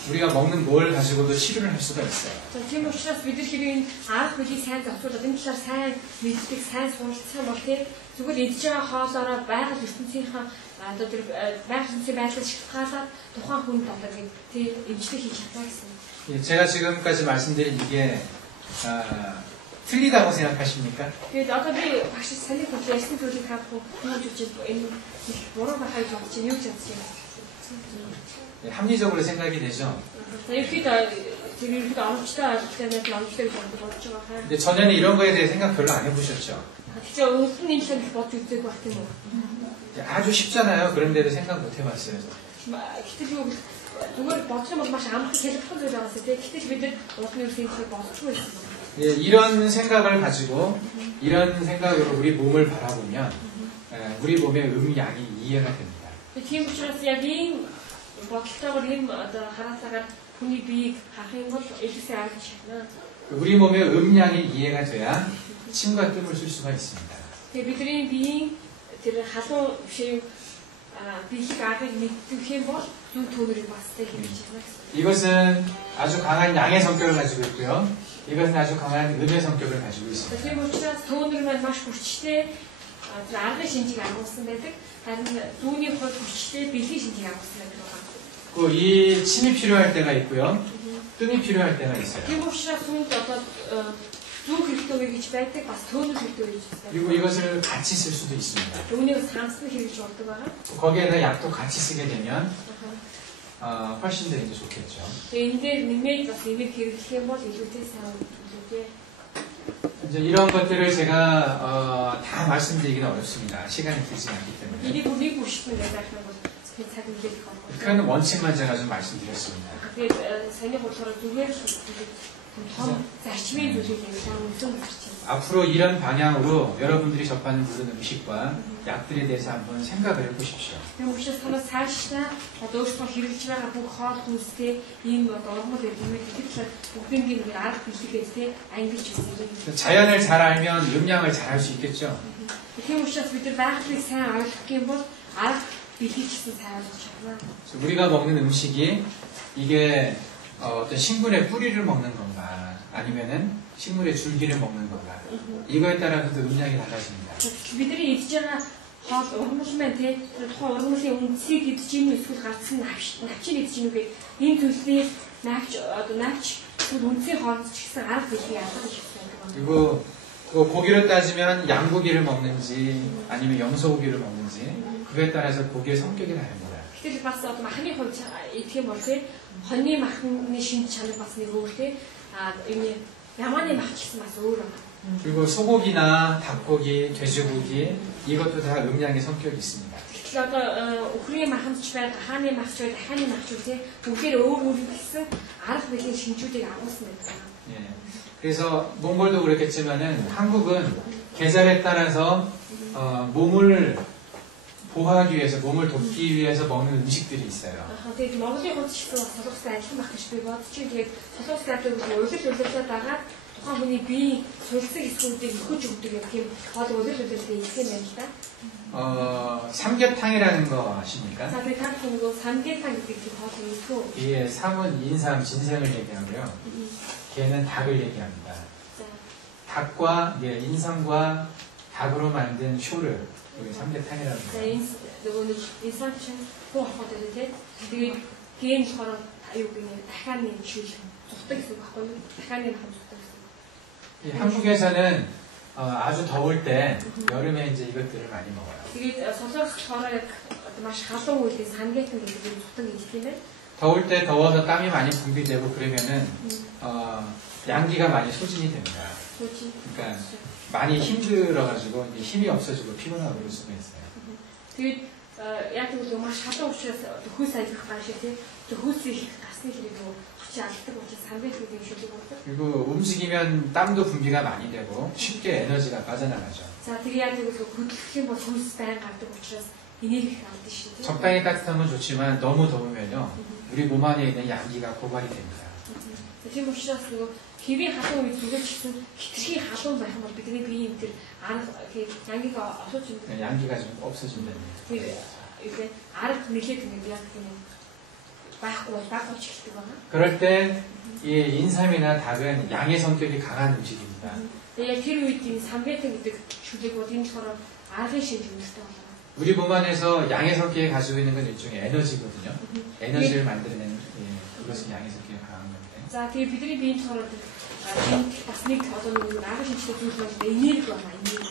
우리가 먹는 뭘 가지고도 치료를 할 수가 있어요. За тийм учраас бид нар хэрэг энэ арга билийг сайн зохицуулаад энэ талаар сайн мэддэг, сайн суралцсан бол тийм зүгээр идж байгаа хоолоороо байгаль ертөнцийнхээ одоо тэр байгаль ертөнцийн байдлыг шалтгаалаад тухайн хүнд одоо тийм эмчлэг хийж чадна гэсэн. 예, 제가 지금까지 말씀드린 이게 틀리다고 생각하십니까? Тэгээд одоо би багш саний хөл ярьсан зүйлийг хаахгүй юу гэж энэ буруу байхыг бодож байна юу гэж бодож байна. 예, 합리적으로 생각이 되죠. За ихэд оновчтой ойлгохтой нэг оновчтой гэж бодож байгаа хаа. 근데 전에는 이런 거에 대해 생각 별로 안 해보셨죠? Тэгэхээр өөрөөр нь энэ бодож үздэг байх юм уу? 아주 쉽잖아요. 그런데도 생각 못 해봤어요. Гэтэл юу зүгээр бодох юм бол маш амархан хэлбэрхэн зүйл байгаасаа тийм. Гэтэл бид нар уусны үрсийг бодохгүй байсан. 예, 이런 생각을 가지고 이런 생각으로 우리 몸을 바라보면 우리 몸의 음양이 이해가 됩니다. Тийм учраас яг ийм бодолтойгоор ийм одоо хараасаагаар хүний биеийг харах юм бол илүүсээ ойлгож чадна. 우리 몸의 음양이 이해가 돼야 침과 뜸을 쓸 수가 있습니다. Тэгээ бидний биеийн тэр халуун бишээ биеийг агыг мэддэг юм бол зүг төмөрийг бас тэ хийж чадна гэсэн. 이것은 아주 강한 양의 성격을 가지고 있고요. 이것은 아주 강한 음의 성격을 가지고 있습니다. Тийм учраас төмөр маань маш хүчтэй тэр аргын шинжийг агуулсан байдаг. харин зүүнний хувьд хүчтэй бэлгийн шинжийг агуулсан байдаг байна. 이 침이 필요할 때가 있고요. 뜸이 필요할 때가 있어요. Тийм учраас үүнд одоо зүүн хэрэгтэй үе гэж байдаг, бас төмөр хэрэгтэй үе гэж байдаг. 그리고 이것을 같이 쓸 수도 있습니다. Үүнийг самсны хэрэгж болдог байгаа. 거기에다 약도 같이 쓰게 되면 훨씬 더 이제 좋겠죠. Энэ дээр нэмээд бас нэмээд хэрэглэх юм бол илүүтэй сайн үлдээ. 이제 이런 것들을 제가 다 말씀드리기는 어렵습니다. 시간이 길지 않기 때문에. 이리 보내고 싶은 내가 그런 거 괜찮은 게 있고. 큰 원칙만 제가 좀 말씀드렸습니다. 그게 산에 보처럼 두 개를 зарчмын зүйлийг үнэн зарчим. 앞으로 이런 방향으로 여러분들이 접하는 모든 음식과 약들에 대해서 한번 생각을 해보십시오. Тэр учраас танаас цаашдаа одоо өөрсдөө хэрэгж байгаа бүх хоол хүнстэй ийм ормол иргэмэд итгэл бүгднийг нэг арга билгээд тэ ангилж үзсэн. 자연을 잘 알면 음양을 잘 할 수 있겠죠. Тийм учраас бид нар байгалыг сайн ойлгох юм бол арга билгийчсэн сайн ойлгож чадна. 우리가 먹는 음식이 이게 어떤 식물의 뿌리를 먹는 건가 아니면은 식물의 줄기를 먹는 건가 이거에 따라서도 음양이 달라집니다. бидний идж байгаа хоол урмал маань тий тухайн урмалын үндсийг идж ийм эсвэл гарцсан навчийг идж ийм үгүй энэ төлөвний навч үндсийн хоолц ч гэсэн арга билгийг ялгаж байна. 그리고 그 고기로 따지면 양고기를 먹는지 아니면 염소고기를 먹는지 그에 따라서 고기의 성격이 다릅니다. Тэгэхээр бас одоо махны хувьд идэх юм бол тий хоньны махны шинж чанар бас нэг өөр тий энэ ямааны мах ч гэсэн бас өөр байна. 그리고 소고기나 닭고기, 돼지고기 이것도 다 음양의 성격이 있습니다. Тэгэхээр одоо өхрийн махч байгаад хааны махч байгаад дахианы махч тий бүгдээр өөр өөр гэсэн арга биеийн шинжүүдийг агуулсан байдаг. 예. 그래서 몽골도 그렇겠지만은 한국은 계절에 따라서 몸을 보호하기 위해서, 몸을 돕기 위해서 먹는 음식들이 있어요. Тэгээд Монголын хувьд ч гэсэн солонгостой адилхан байх гэж би бодож байна. Тэгээд солонгостой адилхан уйлал дагаад тухайн хүний биеийн сулцэг хэсгүүдийг өгөж өгдөг юм. Тийм хоол уйлал идэх юм байна л да. 삼계탕이라는 거 아십니까? За тэгээд та бүхэн 삼계탕 гэдэг хоол 있고 예, 삼은 인삼, 진생을 얘기하고요. 개는 닭을 얘기합니다. 닭과 인삼과 닭으로 만든 쇼를 우리 삼계탕이라고 За 해요. энэ нөгөө нэг инсанч хуу хахад байдаг тийм. Тэгээд ген болохоор аюу гэнэ дахианы шил зүгтэг гэсэн байхгүй юу? дахианы мах зүгтэг гэсэн. 이 한국에서는 아주 더울 때 여름에 이제 이것들을 많이 먹어요. Тэгээд солонгос болохоор яг маш халуун үеийн 삼계탕 гэдэг нь зүгтэг гэж тийм ээ. 더울 때 더워서 땀이 많이 분비되고 그러면은 양기가 많이 소진이 됩니다. 그러니까 많이 힘들어가지고 이제 힘이 없어지고 피곤하고 그럴 수가 있어요. Тэгээд яг л маш халуун учраас төхөөс ajих гашиг тийм төхөөсийг гасны хэрэг хүч алддаг учраас 삼계탕 шилдэг болдог. 그리고 움직이면 땀도 분비가 많이 되고 쉽게 에너지가 빠져나가죠. За тэгээд яг л хөдөлгөх юм бол хүнс байн гардаг учраас энерги алддаг шүү дээ. 적당히 따뜻하면 좋지만 너무 더우면요 우리 몸 안에 있는 양기가 고갈이 됩니다. Тийм учраас нөгөө хэвийн халуун үед зүгээр ч гэсэн хитрхийн халуун байх юм бол бидний биеийн тэр арга 양기가 없어진다. 양기가 좀 없어진다는 тэр арга нэлээд ингэ яг тийм байхгүй бол баг болж эхэлдэг байна. 그럴 때 이 인삼이나 닭은 양의 성격이 강한 음식입니다. Тэгээд тэр үед энэ самбетэн гэдэг шүлэг бол энэ болохоор аргын шинж үнэртэй байна. 우리 몸 안에서 양의 성격이 가지고 있는 건 일종의 에너지거든요. 에너지를 만들어내는 그것은 양의 성격이 강한 건데. За тэгээд бидний биеийн болохоор энэ бас нэг одоо нэг аргын шинжтэй зүйл бол энерги байна. энерги.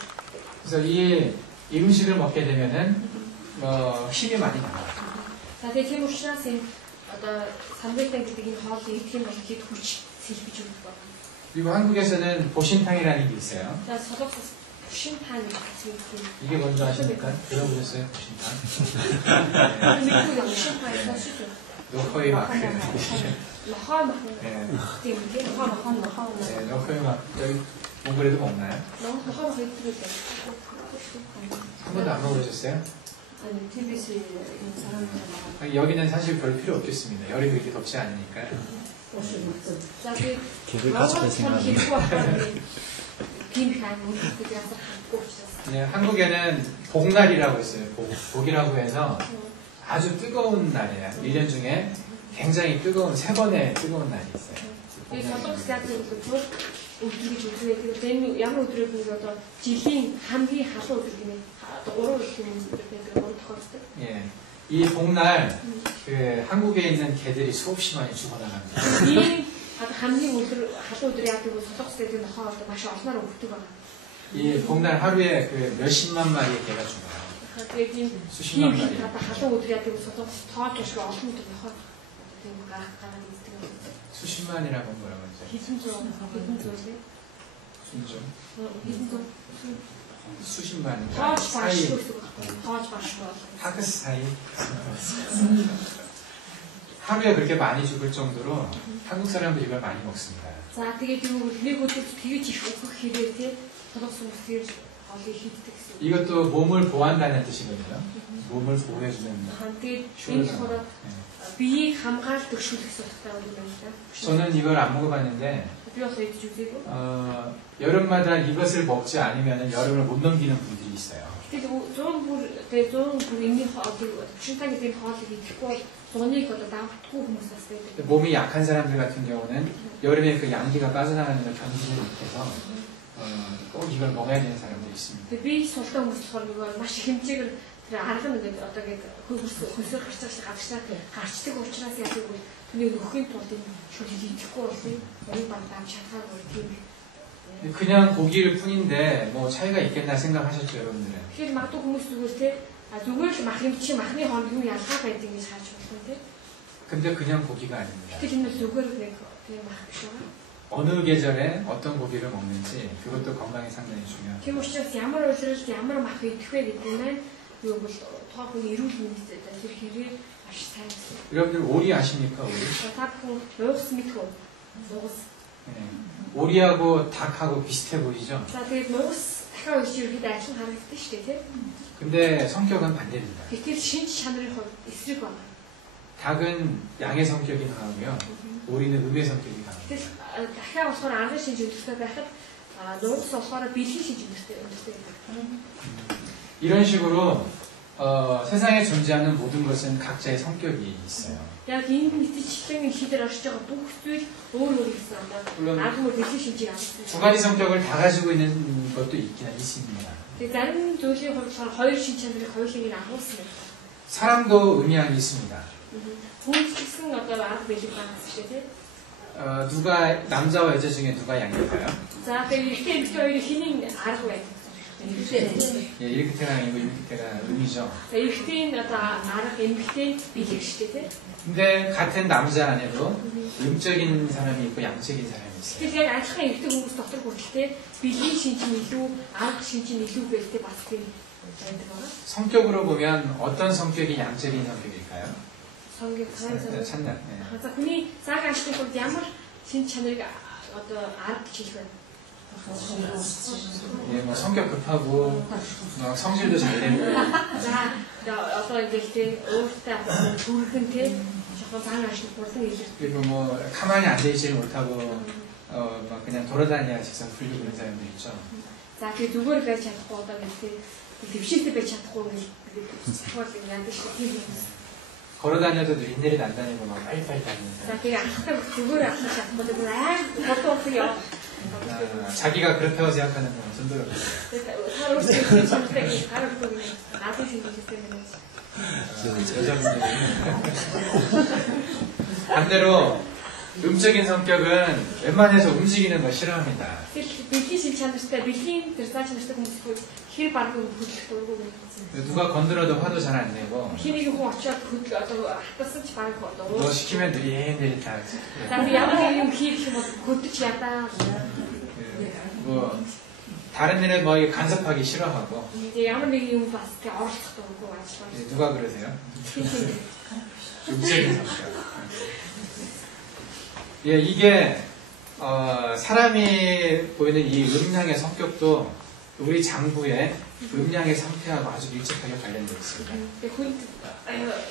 그래서 이 음식을 먹게 되면은 힘이 많이 나와요. За тэгээд тийм учраас энэ одоо самбетэн гэдэг энэ хоол идэх юм бол хэд хүч сэлбэж өгөх байна. 그리고 한국에서는 보신탕이라는 게 있어요. За солонгос 부신탕 같은 게 이게 뭔지 아십니까? 들어보셨어요? 보신탕? 미국 부신탕에서 쓰죠. 노코이 마크. 너하 마크. 네. 때문에 너하 마크. 네, 노코이 마크. 여기 몽골에도 먹나요? 너하 마크 들을 때. 한 번도 안 먹어보셨어요? 아니 TBS 이런 사람들 여기는 사실 별 필요 없겠습니다. 여름이 그렇게 덥지 않으니까. 자, 그 개를 가져갈 생각은 네, 한국에는 복날이라고 있어요. 복이라고 해서 아주 뜨거운 날이에요. 1년 중에 굉장히 뜨거운 3번의 뜨거운 날이 있어요. 이 солонгос яадаг вэ? өдрийг үзүүлээд тэгээд энэ ямар өдрийг нэг одоо жилийн хамгийн халуун өдөр гэмээр одоо 3 өдөр гэдэг 3 тохиолддог. 예. 이 복날 그 한국에 있는 개들이 수없이 많이 죽어나갑니다. 이 хамгийн өдөр халуун өдөр яадаг вэ? солонгос гэдэг нохоо одоо маш олноор өгдөг байна. 이 복날 하루에 그 몇십만 마리의 개가 죽어요. Тэгээд энэ 수십만 마리. одоо халуун өдөр яадаг вэ? солонгос тоож ашиг олон өдөр нохоо одоо тийм гараад ирдэг. 수십만이라고 뭐라고 하죠? хэдэн зуун лээ. 순종. хэдэн зуун 수십만. тоож 사이. башгүй гэсэн үг. тоож башгүй. 하크스 사이. 하루에 그렇게 많이 죽을 정도로 한국 사람들이 이걸 많이 먹습니다. За тэгээд юу гэвэл нэг өдөрт тэгэж их өгөх хэрэг тий солонгос хүмүүс тэгж олон хийддэг гэсэн. 이것도 몸을 보호한다는 뜻이거든요. 몸을 보호해주는. Тэгээд энэ болохоор биеийг хамгаалдаг шүлэг гэсэн утгатай үг юм байна. 저는 이걸 안 먹어봤는데 Би бас идэж үзээгүй. 여름마다 이것을 먹지 않으면 여름을 못 넘기는 분들이 있어요. Тэгээд 100 бүр энэний хоолыг шинтаг гэдэг хоолыг идэхгүй бол зуныг одоо давтахгүй хүмүүс бас байдаг. 몸이 약한 사람들 같은 경우는 여름에 그 양기가 빠져나가는 걸 견디지 못해서 꼭 이걸 먹어야 되는 사람들이 있습니다. Тэгээд би султан хүмүүс болохоор нөгөө маш хэмжээгээр тэр арга нэг одоо гээд хөлсөөр гарчдаг учраас яг үгүй түүний нөхөхийн тулд энэ шүлгийг идэхгүй бол энэ баг давж чадхаагүй тийм. 그냥 고기일 뿐인데 뭐 차이가 있겠나 생각하셨죠, 여러분들은? Тэгэхээр магадгүй хүмүүс зүгээр те зүгээр л мах юм чи махны хонд юу ялгаа байдаг гэж харж байна те. 근데 그냥 고기가 아닙니다. Тэгэхээр энэ зүгээр нэг тийм мах биш үү? 어느 계절에 어떤 고기를 먹는지 그것도 건강에 상당히 중요합니다. Тийм учраас ямар үйлрэлд ямар мах идэх вэ гэдэг нь юу бол тоо хүн эрүүл мэндэд тэр хэрэг маш сайн гэсэн. 여러분들 오리 아십니까, 오리? Та бүхэн нуугс мэдхүү. Нуугс. 네. 오리하고 닭하고 비슷해 보이죠? За тэгээд нуугс дахиад үеч ерөөдөө адилхан харагддаг шүү дээ тийм. 근데 성격은 반대입니다. Тэгэхээр шинж чанарын хувьд эсрэг байна. 닭은 양의 성격이 강하고요. 오리는 음의 성격이 강합니다. Тэгэхээр дахиад болохоор аргын шинж өндөртэй байхад нуугс болохоор бэлгийн шинж өндөртэй байдаг. 이런 식으로 세상에 존재하는 모든 것은 각자의 성격이 있어요. Яг энэ мэдээллийн хийдэр орж байгаа бүх зүйл өөр өөр гэсэн одоо аргын бэлгийн шинжийг авсан. 두 가지 성격을 다 가지고 있는 것도 있긴 있습니다. Тэгээд зарим зүйлийн хувьд болохоор хоёр шинж чанарыг хоёулыг нь агуулсан байна. 사람도 음양이 있습니다. Хүмүүс гэсэн одоо арга бэлэг байгаа шүү дээ. 누가 남자와 여자 중에 누가 양일까요? За тэгээд эртний хоёрын хэний арга байна? 예, 이렇게 태어나고 이렇게 태어나 음이죠. За эртний одоо арга эмгтэй бэлэг шүү дээ. 근데 같은 남자 안에도 음적인 사람이 있고 양적인 사람이 있어요. Тэгэхээр яг адилхан эртний хүмүүс дотор хүртэл бэлгийн шинж нь илүү, арга шинж нь илүү байлтэй бас тийм байдаг байна. 성격으로 보면 어떤 성격이 양적인 성격일까요? 성격 찬나. За хүний цаг ашиглах хувьд ямар шинж чанарыг одоо арга гэж хэлэх вэ? 예, 뭐 성격 급하고 성질도 잘 내고. За одоо ингэхдээ өөртөө түргэн те жоохон цаг ашиглах болон илүү. 그리고 뭐 가만히 앉아 있지는 못하고 막 그냥 돌아다녀야 직성 풀리고 그런 사람들 있죠. За тэгээд зүгээр байж чадахгүй одоо ингэхдээ дэвшилтэй байж чадахгүй гэж хэлдэг яадаг шүү тийм юм. 걸어 다녀도 린넬이 난다니고 막 빨리빨리 다니는 За 사람. тэгээ алхахтаа зүгээр алхах чадахгүй бүр бодох яа. 자기가 그렇다고 생각하는 사람 손들어 보세요. Та өөрсдөө чамтай гарахгүй надад 생각했어요. 여자분들이. 반대로 음적인 성격은 웬만해서 움직이는 거 싫어합니다. Тэгэхээр бэлгийн шин чанартай бэлгийн тэр заа чанартай хүмүүсгүй хэр бараг хөдлөх дурггүй гэсэн. 누가 건드려도 화도 잘 안 내고 Хэнийг хүн очиод хөдөл одоо хатсан ч бараг 뭐 дурггүй. 시키면 얘네들이 다 За би ямар нэг юм хийх юм бол хөдөж ядаа. 뭐 다른 일에 뭐 간섭하기 싫어하고. 이제 ямар нэг юм бас тэг оролцох дурггүй ажиллаа. 누가 그러세요? 음적인 성격. 예, 이게 사람이 보이는 이 음양의 성격도 우리 장부의 음양의 상태하고 아주 밀접하게 관련되어 있습니다. Хүнд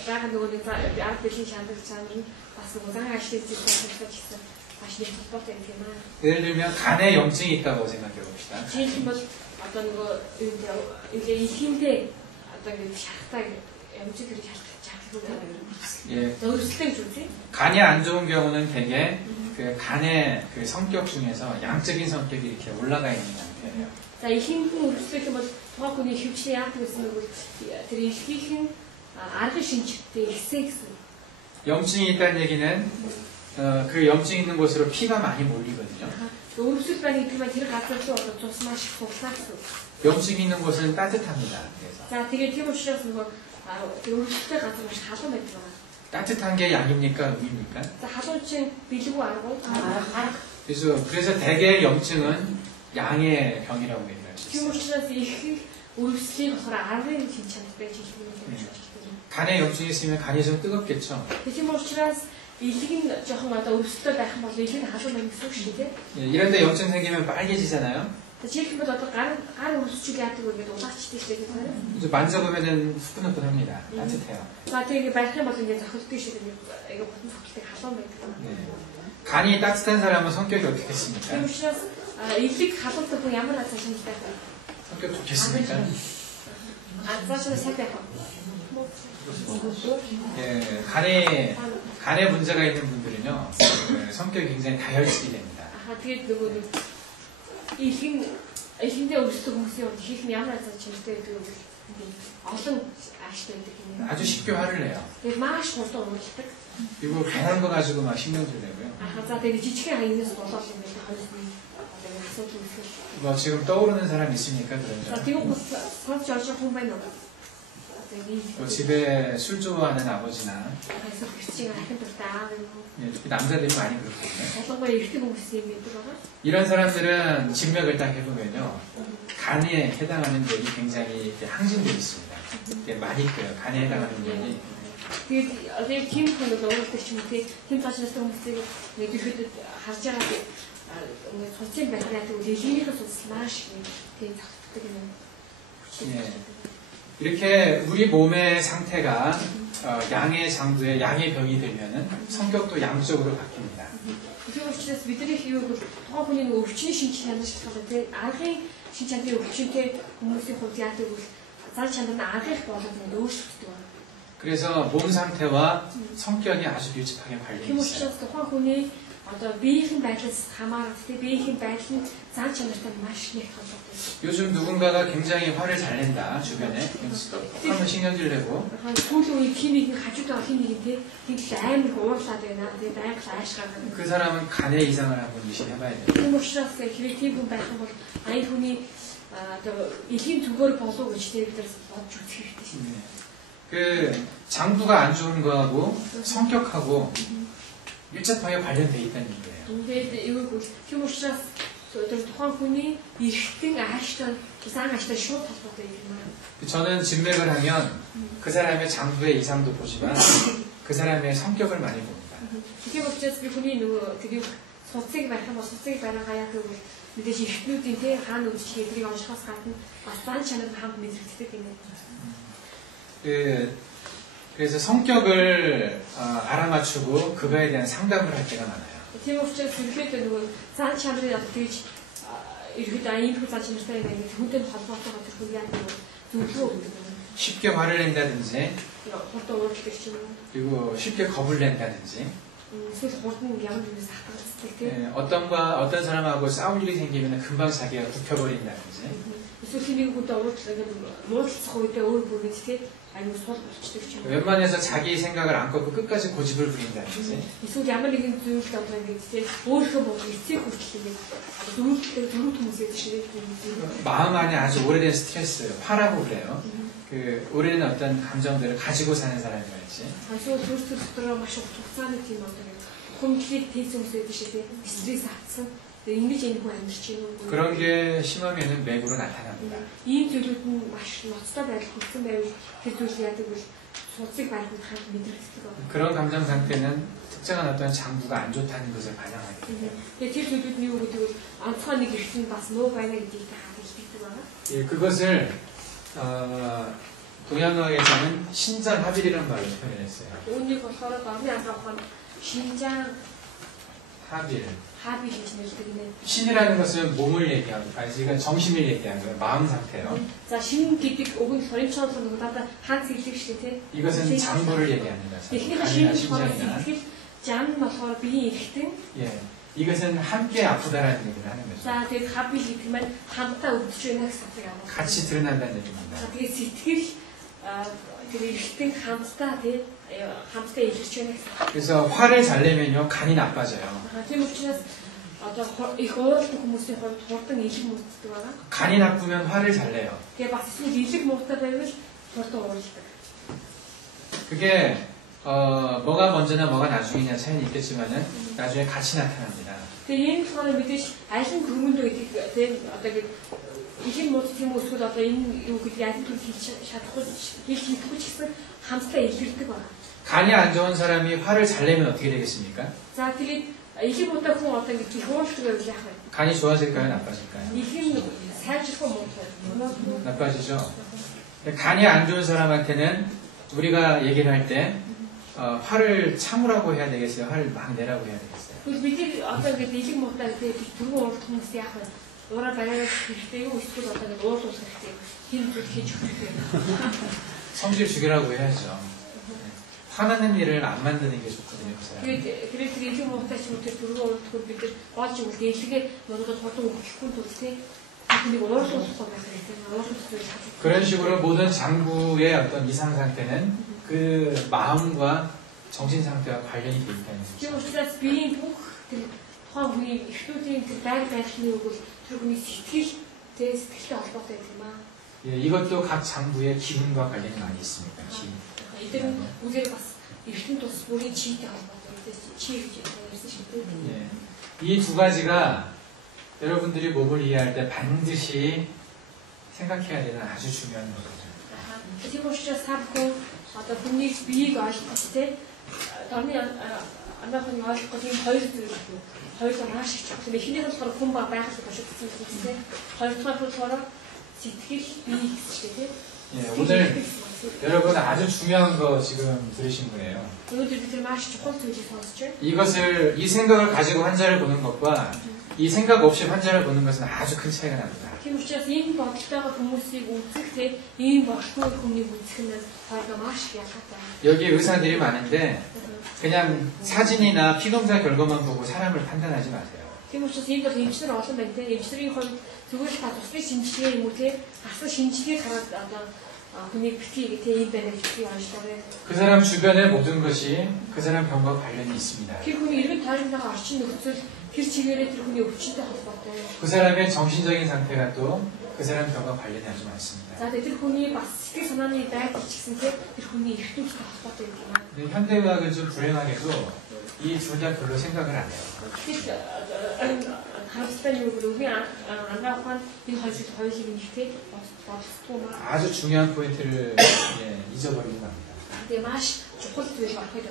байгаа нөгөө нэг арга бэлгийн шандар чанар нь бас нөгөө зан ашиг зүйлсээ гэсэн маш их холбоотой юм аа. 예를 들면 간에 염증이 있다고 생각해 봅시다. Жишээлх юм бол одоо нөгөө ингээ ихэндээ одоо ингээ шахтаа ямжиг хэрэг шахтаа 예, өөрсдөө гэж үзье. 간이 안 좋은 경우는 대개 그 간의 그 성격 중에서 양적인 성격이 이렇게 올라가 있는 상태예요. За ихэнд нь өрсөлдөх юм бол тухайн хүний хөвчний яадаг гэсэн үг тэр ихийнх нь аргын шинжтэй ихсэ гэсэн. 염증이 있다는 얘기는 그 염증 있는 곳으로 피가 많이 몰리거든요. Өрсөлд байна гэдэг нь тэр газар руу одоо цус маш их хуглаа гэсэн. 염증 있는 곳은 따뜻합니다. 그래서 За тэгээд тийм учраас нөгөө тэр өрсөлдтэй газар маш халуун байдаг байна. 따뜻한 게 약입니까? 음입니까? За халуун чинь бэлгүй арга арга. 그래서 대개 염증은 양의 병이라고 얘기할 수 Тийм 있어요. учраас их өрсөлдлийн болохоор аргын шинж чанартай жишээ нь болж байна. 간에 염증이 있으면 간이 좀 뜨겁겠죠. Тийм учраас илэг нь жоохон одоо өрсөлдөд байх юм бол илэг нь халуун байх гэсэн үг шүү дээ. 예, 이런데 염증 생기면 빨개지잖아요. Жишээлх юм бол одоо гар өрсөж яадаг вэ гэдэг улаачтай шүү дээ гэдэг нь. 이제 만져보면은 후끈후끈합니다. 따뜻해요. За тэгээд барих юм бол ингээд зохилдог шүү дээ. Айгаа бүтэн зохилтыг халуун байдаг. 네. 간이 따뜻한 사람은 성격이 Тийм 어떻겠습니까? учраас илэг халуунтай хүн ямар азаа шинжтэй байх вэ? 성격 좋겠습니까? азаа сайн байх вэ? 예, 간에 문제가 있는 분들은요, 성격이 굉장히 다혈질이 됩니다. Тэгээд нөгөө нэг ихэндээ өрсөлдөг хүмүүсийн хувьд хийх нь ямар азаа шинжтэй гэдэг нь олон ааштай байдаг юм. 아주 쉽게 화를 내요. Тэгээд маш хурдан уурладаг. 그리고 강한 거 가지고 막 신경질 내고요. За тэгээд жижигхэн хаягнаас болоод юм байна. хоносны одоо асуудал үүсгэж. 뭐 지금 떠오르는 사람 있습니까? 그런 За 점. тийм сонсож олж хүн байна уу? 뭐 집에 술 좋아하는 아버지나 그래서 그치가 하여튼 다 예, 특히 남자들이 많이 그렇거든요. 어떤 거에 이렇게 공부했으면 들어가? 이런 사람들은 진맥을 딱 해보면요, 간에 해당하는 뇌이 굉장히 이렇게 항진되어 있습니다. 이게 많이 떠요. 간에 해당하는 뇌이. Тэгээд одоо тийм хүмүүс өөрөөр ч юм уу тийм цаашаас хүмүүсийг нэг ихэд харж байгаа ингээд цуцын байгаад дэлгийнхээ цуц маш тийм тогтдог юм. 예. 이렇게 우리 몸의 상태가 양의 장부에 양의 병이 되면은 성격도 양적으로 바뀝니다. Тийм учраас бидний хийвэг тухайн хүний өвчний шинж чанар шалтгаалаад тийм аргын шинж чанарын өвчнөд хүмүүсийн хувьд яадаг бол зан чанар нь аргих болоод өөрчлөгддөг байна. 그래서 몸 상태와 성격이 아주 밀접하게 관련이 Тийм 있어요. учраас тухайн хүний одоо биеийн байдлаас хамаарат тийм биеийн байдал нь зан чанартай маш их холбоотой. 요즘 누군가가 굉장히 화를 잘 낸다, 주변에. 하면 신경질 내고. Сүүлийн үед хин нэг хажууд байгаа хин нэг тийм амар уурлаад байна. Тэгээд байнга аашгаад. 그 사람은 간에 이상을 한번 의심해봐야 돼요. Тийм учраас хэрэг тийм хүн байх юм бол аян хүний одоо элийн зүгээр болов гэж бид нар бодж үзэх хэрэгтэй шүү дээ. 그 장부가 안 좋은 거하고 성격하고 밀접하게 관련돼 있다는 얘기예요. Тэгээд юу гэвэл тийм учраас тэр тухайн хүний эргэтэн ааштай зан ааштай шууд холбоотой юм аа. 저는 진맥을 하면 그 사람의 장부의 이상도 보지만 그 사람의 성격을 많이 봅니다. Тийм учраас би хүний нөгөө тэгээд суцыг барих юм бол суцыг бариагаа яг гэвэл мэдээж эргэтнүүдийн тий хаана үзчих хэдрийг онцгоос гадна бас зан чанар хамт мэдрэгддэг юм. 그래서 성격을 알아맞추고 그거에 대한 상담을 할 때가 많아요. Тийм учраас ерөөдөө нөгөө зан чанарын яг тэгж ерөөдөө ийм зан чанартай байдаг хүнтэй холбоотойгоо тэр хүн яг зөвлөгөө өгдөг. 쉽게 화를 낸다든지, хурдан уурлдаг ч юм уу. 그리고 쉽게 겁을 낸다든지, эсвэл хурдан ямар нэгээс хатгацдаг тийм. 예, 어떤 사람하고 싸울 일이 생기면 금방 자기가 굽혀버린다든지, эсвэл нэг хүнтэй уулзах үедээ өөр бүрээс тийм аюул сул болчихдаг ч юм уу. 웬만해서 자기 생각을 안 꺾고 끝까지 고집을 부린다든지, эсвэл ямар нэгэн зүйлд одоо ингэж тийм өөрийнхөө бодлого эцэг хүртэл ингэж зөрүүтэй зөрүүт хүмүүсээ тийм. 마음 안에 아주 오래된 스트레스, 화라고 그래요. 그 오래된 어떤 감정들을 가지고 사는 사람이 말이지. Эсвэл өөрсдөө дотроо маш их хугацааны тийм одоо хүндлийг тээсэн хүмүүсээ тийм стресс авсан. ингэж энэ хүн амьдарч юм уу? 그런 게 심하면은 맥으로 나타납니다. Ийм зүйлүүд нь маш ноцтой байдал хүрсэн байвал тэр зүйл яадаг бол судсыг байлгах ханг мэдрэгддэг. 그런 감정 상태는 특정한 어떤 장부가 안 좋다는 것을 반영하게 돼요. Тэгээ тэр зүйлүүд нь юу гэдэг вэ? Онцгой нэг эрхтэн бас муу байна гэдгийг харуулдаг байна. 예, 그것을 동양어에서는 신장합일이라는 말로 표현했어요. Үүнийг болохоор орны анхаарах нь 신장 합일. 합일 гэж нэрлэдэг нэ. 신이라는 것은 몸을 얘기하고, 이건 정신을 얘기하는 거예요. 마음 상태요. За шин гэдэг үг нь хорийн чоолох нэг даа хаанц хэлдэг шүү дээ. 이것은 장부를 얘기하는 거예요. Эхнийхээ шин болохоор сэтгэл жан болохоор биеийн эрхтэн. 예, 이것은 함께 아프다라는 얘기를 하는 거죠. За тэгээд 합ил гэдэг нь хамтдаа өвдөж байна гэсэн үг юм. 같이 드러난다는 얘기입니다. За тэгээд сэтгэл тэгээд эрхтэн хамтдаа хамтдаа илэрч байна гэсэн. 그래서 화를 잘 내면요 간이 나빠져요. Тийм учраас одоо их ууралдаг хүмүүсийн хувьд хурдан илэг мөрддөг байна. 간이 나쁘면 화를 잘 내요. Тэгээ бас эсвэл илэг муутай байвал хурдан ууралдаг. 그게 뭐가 먼저나 뭐가 나중이냐 차이는 있겠지만은 나중에 같이 나타납니다. Тэгээ энэ болохоор мэдээж аль нь хүмүүнд гэдэг тийм одоо ингэ илэг мууд тийм эсвэл одоо энэ юу гэдэг яаж төл хийж чадахгүй хийж чадахгүй ч гэсэн хамтдаа илэрдэг байна. 간이 안 좋은 사람이 화를 잘 내면 어떻게 되겠습니까? За тэгээд илэг муутай хүн одоо ингэ хуулдаг байвал яах вэ? 간이 좋아질까요? 나빠질까요? Илэг сайжрах уу муу? 나빠지죠. 간이 안 좋은 사람한테는 우리가 얘기를 할 때 화를 참으라고 해야 되겠어요? 화를 막 내라고 해야 되겠어요? Бид одоо ингэ илэг муутай гэдэг түргэн уурах хүмүүс яах вэ? Уураа бариад хэрэгтэй юу? Эсвэл одоо ингэ уурлах хэрэгтэй. Хин зүйл хийж өгөх хэрэгтэй. 성질 죽이라고 해야죠. 화나는 일을 안 만드는 게 좋거든요. 그 사람. Тэгээд илэг муутай ч юм уу тэр түргэн уурахгүй бид олж өгөх илгээ надад хурдан өгөхгүй тулсээ. Нэг уурлах байх хэрэгтэй. Уурлах зүйл чадах. 그런 식으로 모든 장부의 어떤 이상 상태는 그 마음과 정신 상태와 관련이 돼 있다는 거죠. Тийм учраас биеийн бүх тэр тухайн хүний эхнүүдийн тэр байр байхны үг бол тэр хүний сэтгэлтэй холбоотой гэдэг юм аа. 예, 이것도 각 장부의 기운과 관련이 많이 있습니다. 기운. Эдгээр нь үгээр бас эртэн тус бүрийн чийтэй холбоотой. Чи гэж ярьсан шүү дээ. 예, 이 두 가지가 여러분들이 몸을 이해할 때 반드시 생각해야 되는 아주 중요한 거죠. Тийм учраас та бүхэн одоо хүний биеийг ойлгох те орны анхны ойлгох тийм хоёр зүйл шүү. Хоёулаа маш их чухал. Эхнийх нь болохоор хүн ба байгаль бошигдсон зүйлтэй. Хоёр дахь нь болохоор сэтгэл бие гэсэн чинь те. 예, 오늘 여러분 아주 중요한 거 지금 들으신 거예요. өнөөдөр бид маш чухал зүйлийг сонсч байна. 이것을 이 생각을 가지고 환자를 보는 것과 이 생각 없이 환자를 보는 것은 아주 큰 차이가 납니다. Тийм учраас энэ бодолтойгоо хүмүүсийг үзэх те ийм болохгүй хүнийг үзэх нь хоёроо маш их ялгаатай. 여기 의사들이 많은데 그냥 사진이나 피검사 결과만 보고 사람을 판단하지 마세요. Тийм учраас энд бол эмчнэр олон байна те. эмчнэрийн хувьд зүгээр та туслах шинжилгээ юм уу те асар шинжилгээг хараад одоо хүний битгий те ийм байна гэж битгий онцлогоо. 그 사람 주변의 모든 것이 그 사람 병과 관련이 있습니다. Тэр хүний эргэн тойрондоо орчин нөхцөл тэр чигээрээ тэр хүний өвчнөд холбоотой. 그 사람의 정신적인 상태가 또 그 사람 병과 관련이 아주 많습니다. За тэр хүний бас сэтгэл санааны байдал ч гэсэн те тэр хүний эрхтүүлтэй холбоотой юм байна. 근데 현대의학은 좀 불행하게도 이 둘 다 별로 생각을 안 해요. 하루스탄 요구를 안나한 이 허식을 이렇게 버스토마 아주 중요한 포인트를 잊어버리는 겁니다. 대마시 조금 더 앞에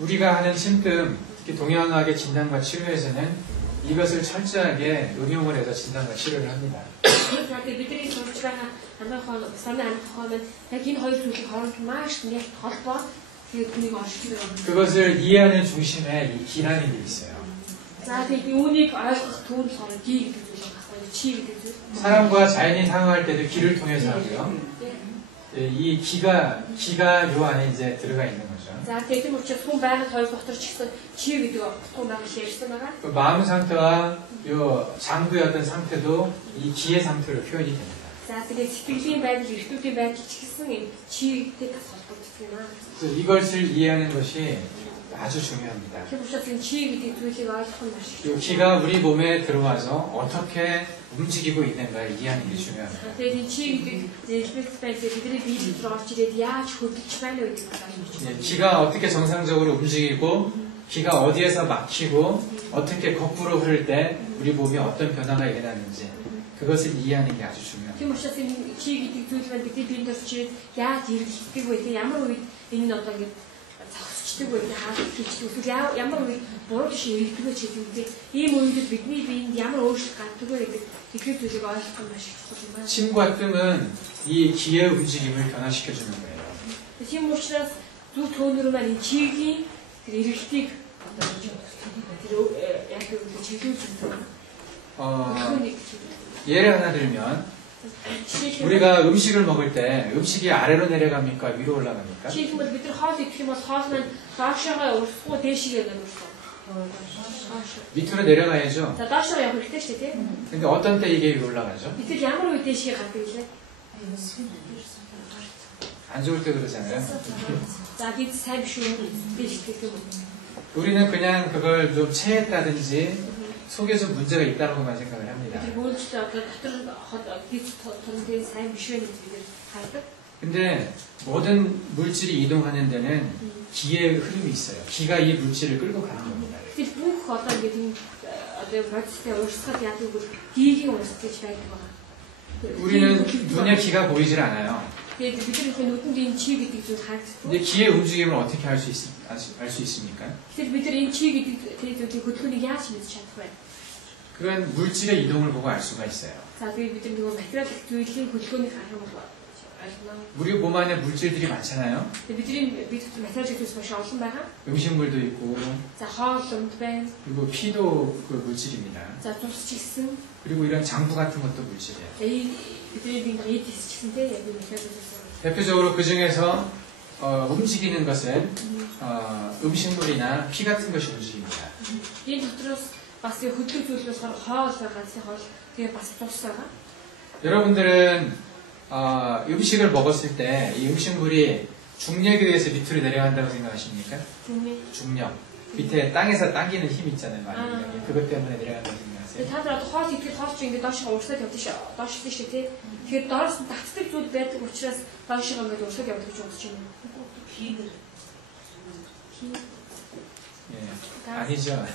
우리가 하는 심금, 특히 동양학의 진단과 치료에서는 이것을 철저하게 응용을 해서 진단과 치료를 합니다. 그런데 бидний сурч байгаа анхаа санаа анхаа는 яг энэ хоёр зүйлийг хооронд маш нэг холбоо тэгээд түүнийг олж ирэх. 그것을 이해하는 중심에 이 기라는 게 있어요. За тэгээд үүнийг ойлгох түүн болохоор 기 гэдэг зүйл байна. 치 гэдэг зүйл. 사람과 자연이 상응할 때도 기를 통해서 하고요. 이 기가 요 안에 이제 들어가 있는 거죠. За тийм учраас хүн байгаад хоёр дотор ч гэсэн чи гэдэг утга байгаа ярьсан байгаа. 그 마음 상태와 요 장부의 어떤 상태도 이 기의 상태로 표현이 됩니다. За тэгээд сэтгэлийн байдал, эртүүдийн байдал ч гэсэн энэ чигтэй тас холбогддог юм аа. 그래서 이것을 이해하는 것이 아주 중요합니다. Тийм учраас энэ чи гэдэг зүйлийг ойлгох нь маш 이 기가 우리 몸에 들어와서 어떻게 움직이고 있는가를 이해하는 게 중요합니다. тэгээд энэ чи гэдэг элемент байдал бидний бие дотор орж ирээд яаж хөдөлж байна вэ гэдэг нь 예, 기가 어떻게 정상적으로 움직이고 기가 어디에서 막히고 어떻게 거꾸로 흐를 때 우리 몸에 어떤 변화가 일어나는지 그것을 이해하는 게 아주 중요합니다. тийм учраас энэ чи гэдэг зүйл маань бидний биед орж ирээд яаж эргэлддэг вэ? Ямар үед энэ нь одоо ингэ зогсчдаг вэ? Хаалт хийчихдэг. Эсвэл ямар үед буруу тийш эргэлдэг вэ гэдэг нь ийм үедэд бидний биед ямар өөрчлөлт гардаг вэ гэдэг тэгэхээр зүйлийг ойлгох нь маш чухал юм байна. 침과 뜸은 이 기의 움직임을 변화시켜주는 거예요. Тийм учраас зүг төөнөр маань энэ чигийн тэр эргэлтийг одоо тэр яг үгүй чиглүүлж байгаа. 예를 하나 들면 우리가 음식을 먹을 때 음식이 아래로 내려갑니까? 위로 올라갑니까? Жишээлбэл бид нар хоол идэх юм бол хоол маань доошоо урсгуу дээшээ явуулсан. 밑으로 내려가야죠. За доошоо явах хэрэгтэй шүү дээ, тийм. 근데 어떤 때 이게 위로 올라가죠? Гэтэл ямар үе дээшээ гадаг лээ? 안 좋을 때 그러잖아요. За бид сайн биш үү? Дээш гэх юм. 우리는 그냥 그걸 좀 체했다든지 속에 좀 문제가 있다고만 생각을 합니다. Тэр өөрчлөлт одоо дотор хийх төрлийн сайн биш вэ гэж бид хардаг. 근데 모든 물질이 이동하는 데는 기의 흐름이 있어요. 기가 이 물질을 끌고 가는 겁니다. Тэр бүх одоо ингэ тийм одоо процесстэй урсгал яадаг бол гигийн урсгал гэж байдаг байна. 우리는 눈에 기가 보이질 않아요. Тэгээд бидний нүдэнд энэ чи гэдэг зүйл харагддаг. 근데 기의 움직임을 어떻게 알 수 있습니까? Тэгэхээр бид нар энэ чи гэдэг зүйлийг хөдөлгөөнийг яаж мэдж чадах вэ? 그건 물질의 이동을 보고 알 수가 있어요. За тэгээд бид нар нөгөө материал зүйлийн хөдөлгөөнийг харах юм бол ойлгоно. 우리 몸 안에 물질들이 많잖아요. бидний бид дотор материал зүйлс маш олон байгаа. 음식물도 있고, За хоол өмд байна. 그리고 피도 그 물질입니다. За цус ч гэсэн. 그리고 이런 장부 같은 것도 물질이에요. За бидний биед эдис ч гэсэн тийм яг материал зүйлс. 대표적으로 그 중에서 움직이는 것은 음식물이나 피 같은 것이 움직입니다. Энэ дотроос бас хөдөлгөөн зүйл болохоор хоол байгаа, хоол тэгээ бас цус байгаа. 여러분들은 음식을 먹었을 때 이 음식물이 중력에 의해서 밑으로 내려간다고 생각하십니까? 중력. 밑에 땅에서 당기는 힘 있잖아요. 많이. 그것 때문에 내려간다고 생각하세요? Та нар одоо хоол идэхэд хоол чинь ингээд доошоо урсаад явдаг шүү. Доош тийш тий. Тэгэхээр доороос нь татдаг зүйл байдаг учраас доошоо ингээд урсаад явдаг гэж бодож байна. 예. 아니죠.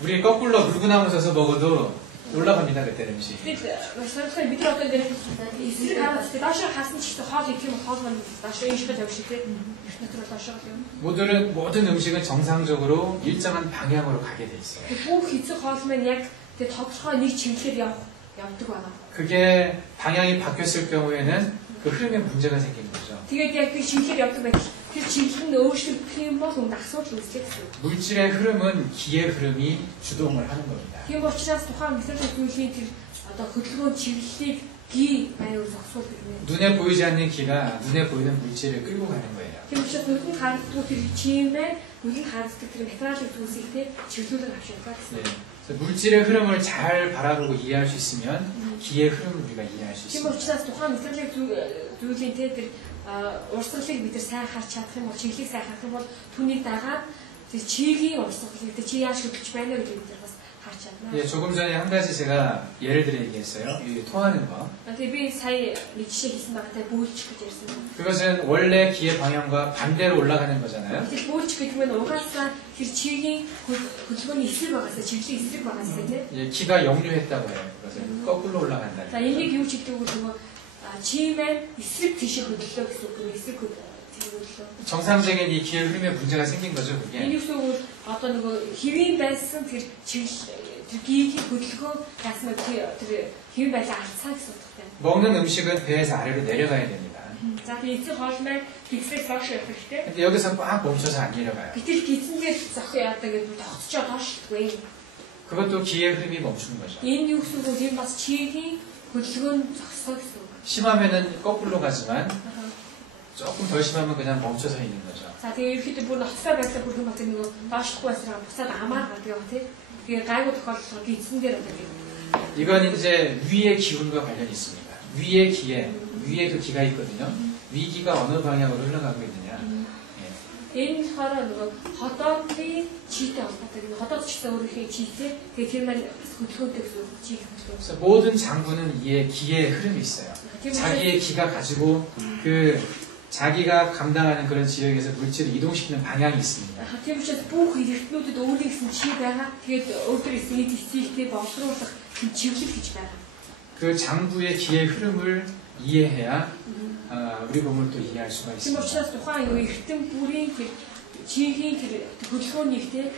우리 거꾸로 물구나무 서서 먹어도 올라갑니다. 그때 음식. Тэгээд сонирхолтой бид нар одоо ингээд эсрэг хараад тий доошоо хаасан ч гэсэн хоол идэх юм хоол маань доошоо энэ шиг явж шиг тий. Их дотор доошоо юм. 모든 음식은 정상적으로 일정한 방향으로 가게 돼 있어요. Бүх эцэг хоол маань яг тэгээ тодорхой нэг чиглэлээр явдаг байна. 그게 방향이 바뀌었을 경우에는 그 흐름에 문제가 생긴 거죠. Тэгээд яг тэр чиглэлээр явдаг байх. Тэр чиглэл нь өөрчлөгдөх юм бол үүнд асуудал үүсдэг гэсэн. 물질의 흐름은 기의 흐름이 주동을 하는 겁니다. Тийм учраас тухайн материал зүйлийн тэр одоо хөдөлгөөн чиглэлийг 기 байр зогсуулдаг юм. 눈에 보이지 않는 기가 눈에 보이는 물질을 끌고 가는 거예요. Тийм учраас нүдэнд харагддаг тэр чимээ нүдэнд харагддаг тэр материалын зүйлсийг чиглүүлэн авч явдаг гэсэн. 그래서 물질의 흐름을 잘 바라보고 이해할 수 있으면 기의 흐름을 우리가 이해할 수 Тийм 있습니다. учраас тухайн материалын зүйлийн тэр урсгалыг бид нар сайн харж чадах юм бол чиглэлийг сайн харах юм бол түүнийг дагаад тэр чигийн урсгалыг чи яаж хөдөлж байна вэ гэдэг бид нар бас харж чадна. 예, 조금 전에 한 가지 제가 예를 들어 얘기했어요. 이 통하는 거. Тэгээ би сая нэг жишээ хийсэн байгаатай бүүлчих гэж ярьсан. 그것은 원래 기의 방향과 반대로 올라가는 거잖아요. Тэгэхээр бүүлчих гэдэг нь угаасаа тэр чигийн хөдөлгөөний эсрэг байгаасаа чиглэлийн эсрэг байгаасаа тийм. 예, 기가 역류했다고 해요. 그것은 거꾸로 올라간다. За энийг юу ч гэдэг вэ нөгөө чимээ эсрэг тийшээ хөдлөө гэсэн үг. эсрэг хөдлөө. 정상적인 이 기의 흐름에 문제가 생긴 거죠, 그게. Энэ юу вэ? Одоо нөгөө хэвийн байсан тэр чиглэл тэр гигийн хөдөлгөөн яасан тэр хэвийн байлаа алдсан гэсэн утгатай. 먹는 음식은 배에서 아래로 내려가야 됩니다. За тэр эцэг хоолмай гисрэг доош явах хэрэгтэй. 근데 여기서 꽉 멈춰서 안 내려가요. Гэтэл гизэнгээр зохио яадаг гэдэг тогтцоо доошлдгүй. 그것도 기의 흐름이 멈추는 거죠. Энэ юу гэсэн үг вэ? Энэ бас чигийн хөдөлгөөн зогсоо гэсэн үг. 심하면은 거꾸로 가지만 조금 더 심하면 그냥 멈춰서 있는 거죠. За тэгээ ерөөхдөө бүр ноцтой байдлаа бүрхэн бат нэг доошлохгүй байсараа буцаад амаар гадаг тий. Тэгээ гайгүй тохиолдол гидсэн дээр одоо 이건 이제 위의 기운과 관련이 있습니다. 위의 기에, 위에도 기가 있거든요. 위기가 어느 방향으로 흘러가고 있느냐. энэ болохоор нөгөө хотоодны чийтэй холбоотой. хотоод ч гэсэн өөрийнхөө чийтэй тэгээ тэр маань хөдөлгөөнтэй гэсэн чийг хөдөлгөөн. 그래서 모든 장부는 이에 기의 흐름이 있어요. 자기의 기가 가지고 그 자기가 감당하는 그런 지역에서 물질을 이동시키는 방향이 있습니다. Тийм учраас бүх эрхтнүүдэд өөрийн гэсэн чий байгаа. Тэгээд өөртөө эсэний дисциплинтэй боловсруулах чиглэл гэж байгаа. 그 장부의 기의 흐름을 이해해야 우리 몸을 또 이해할 수가 Тийм 있습니다. учраас тухайн юу эртэн бүрийн тэр чигийн тэр хөдөлгөөнийхтэй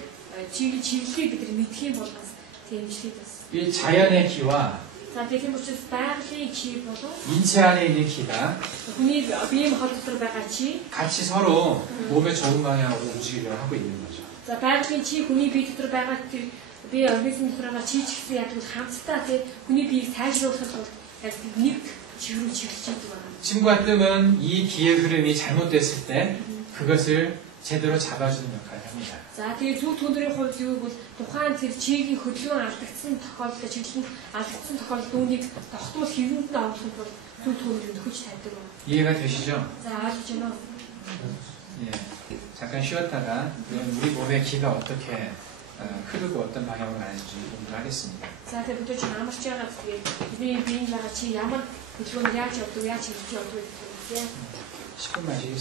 чиглэлийг бид мэдэх юм бол бас тэмцлээд бас. 이 자연의 기와 За тийм учраас байгалийн чи болон 인체 안에 있는 기가 хүний биеийн хол дотор байгаа чи 같이 서로 몸의 좋은 방향으로 움직이려 하고 있는 거죠. за байгалийн чи хүний бие дотор байгаа тэр бие организм дотор байгаа чи ч гэсэн яг л хамтдаа тий хүний биеийг сайжруулахад бол яг нэг чиглэл чиглэж байдаг байна. 침과 뜸은 이 기의 흐름이 잘못됐을 때 그것을 제대로 잡아주는 역할을 합니다. За тэгээ зүг түндрийн хувьд юу бол тухайн тэр чигийн хөдөлгөөн алдагдсан тохиолдолд чиглэл алдагдсан тохиолдолд үүнийг тогтвол хэвэнд нь оруулах бол зүг түндрийг нөхөж тавьдаг байна. 이해가 되시죠? За ойлгож байна уу? 예. 잠깐 쉬었다가 우리 몸의 기가 어떻게 흐르고 어떤 방향으로 가는지 공부를 하겠습니다. За тэгээ бид ч амарч байгаа тэгээд бидний биеийн байгаа чи ямар хөдөлгөөн яаж явдаг яаж хийж явдаг гэдэг юм. 10분 마시겠습니다.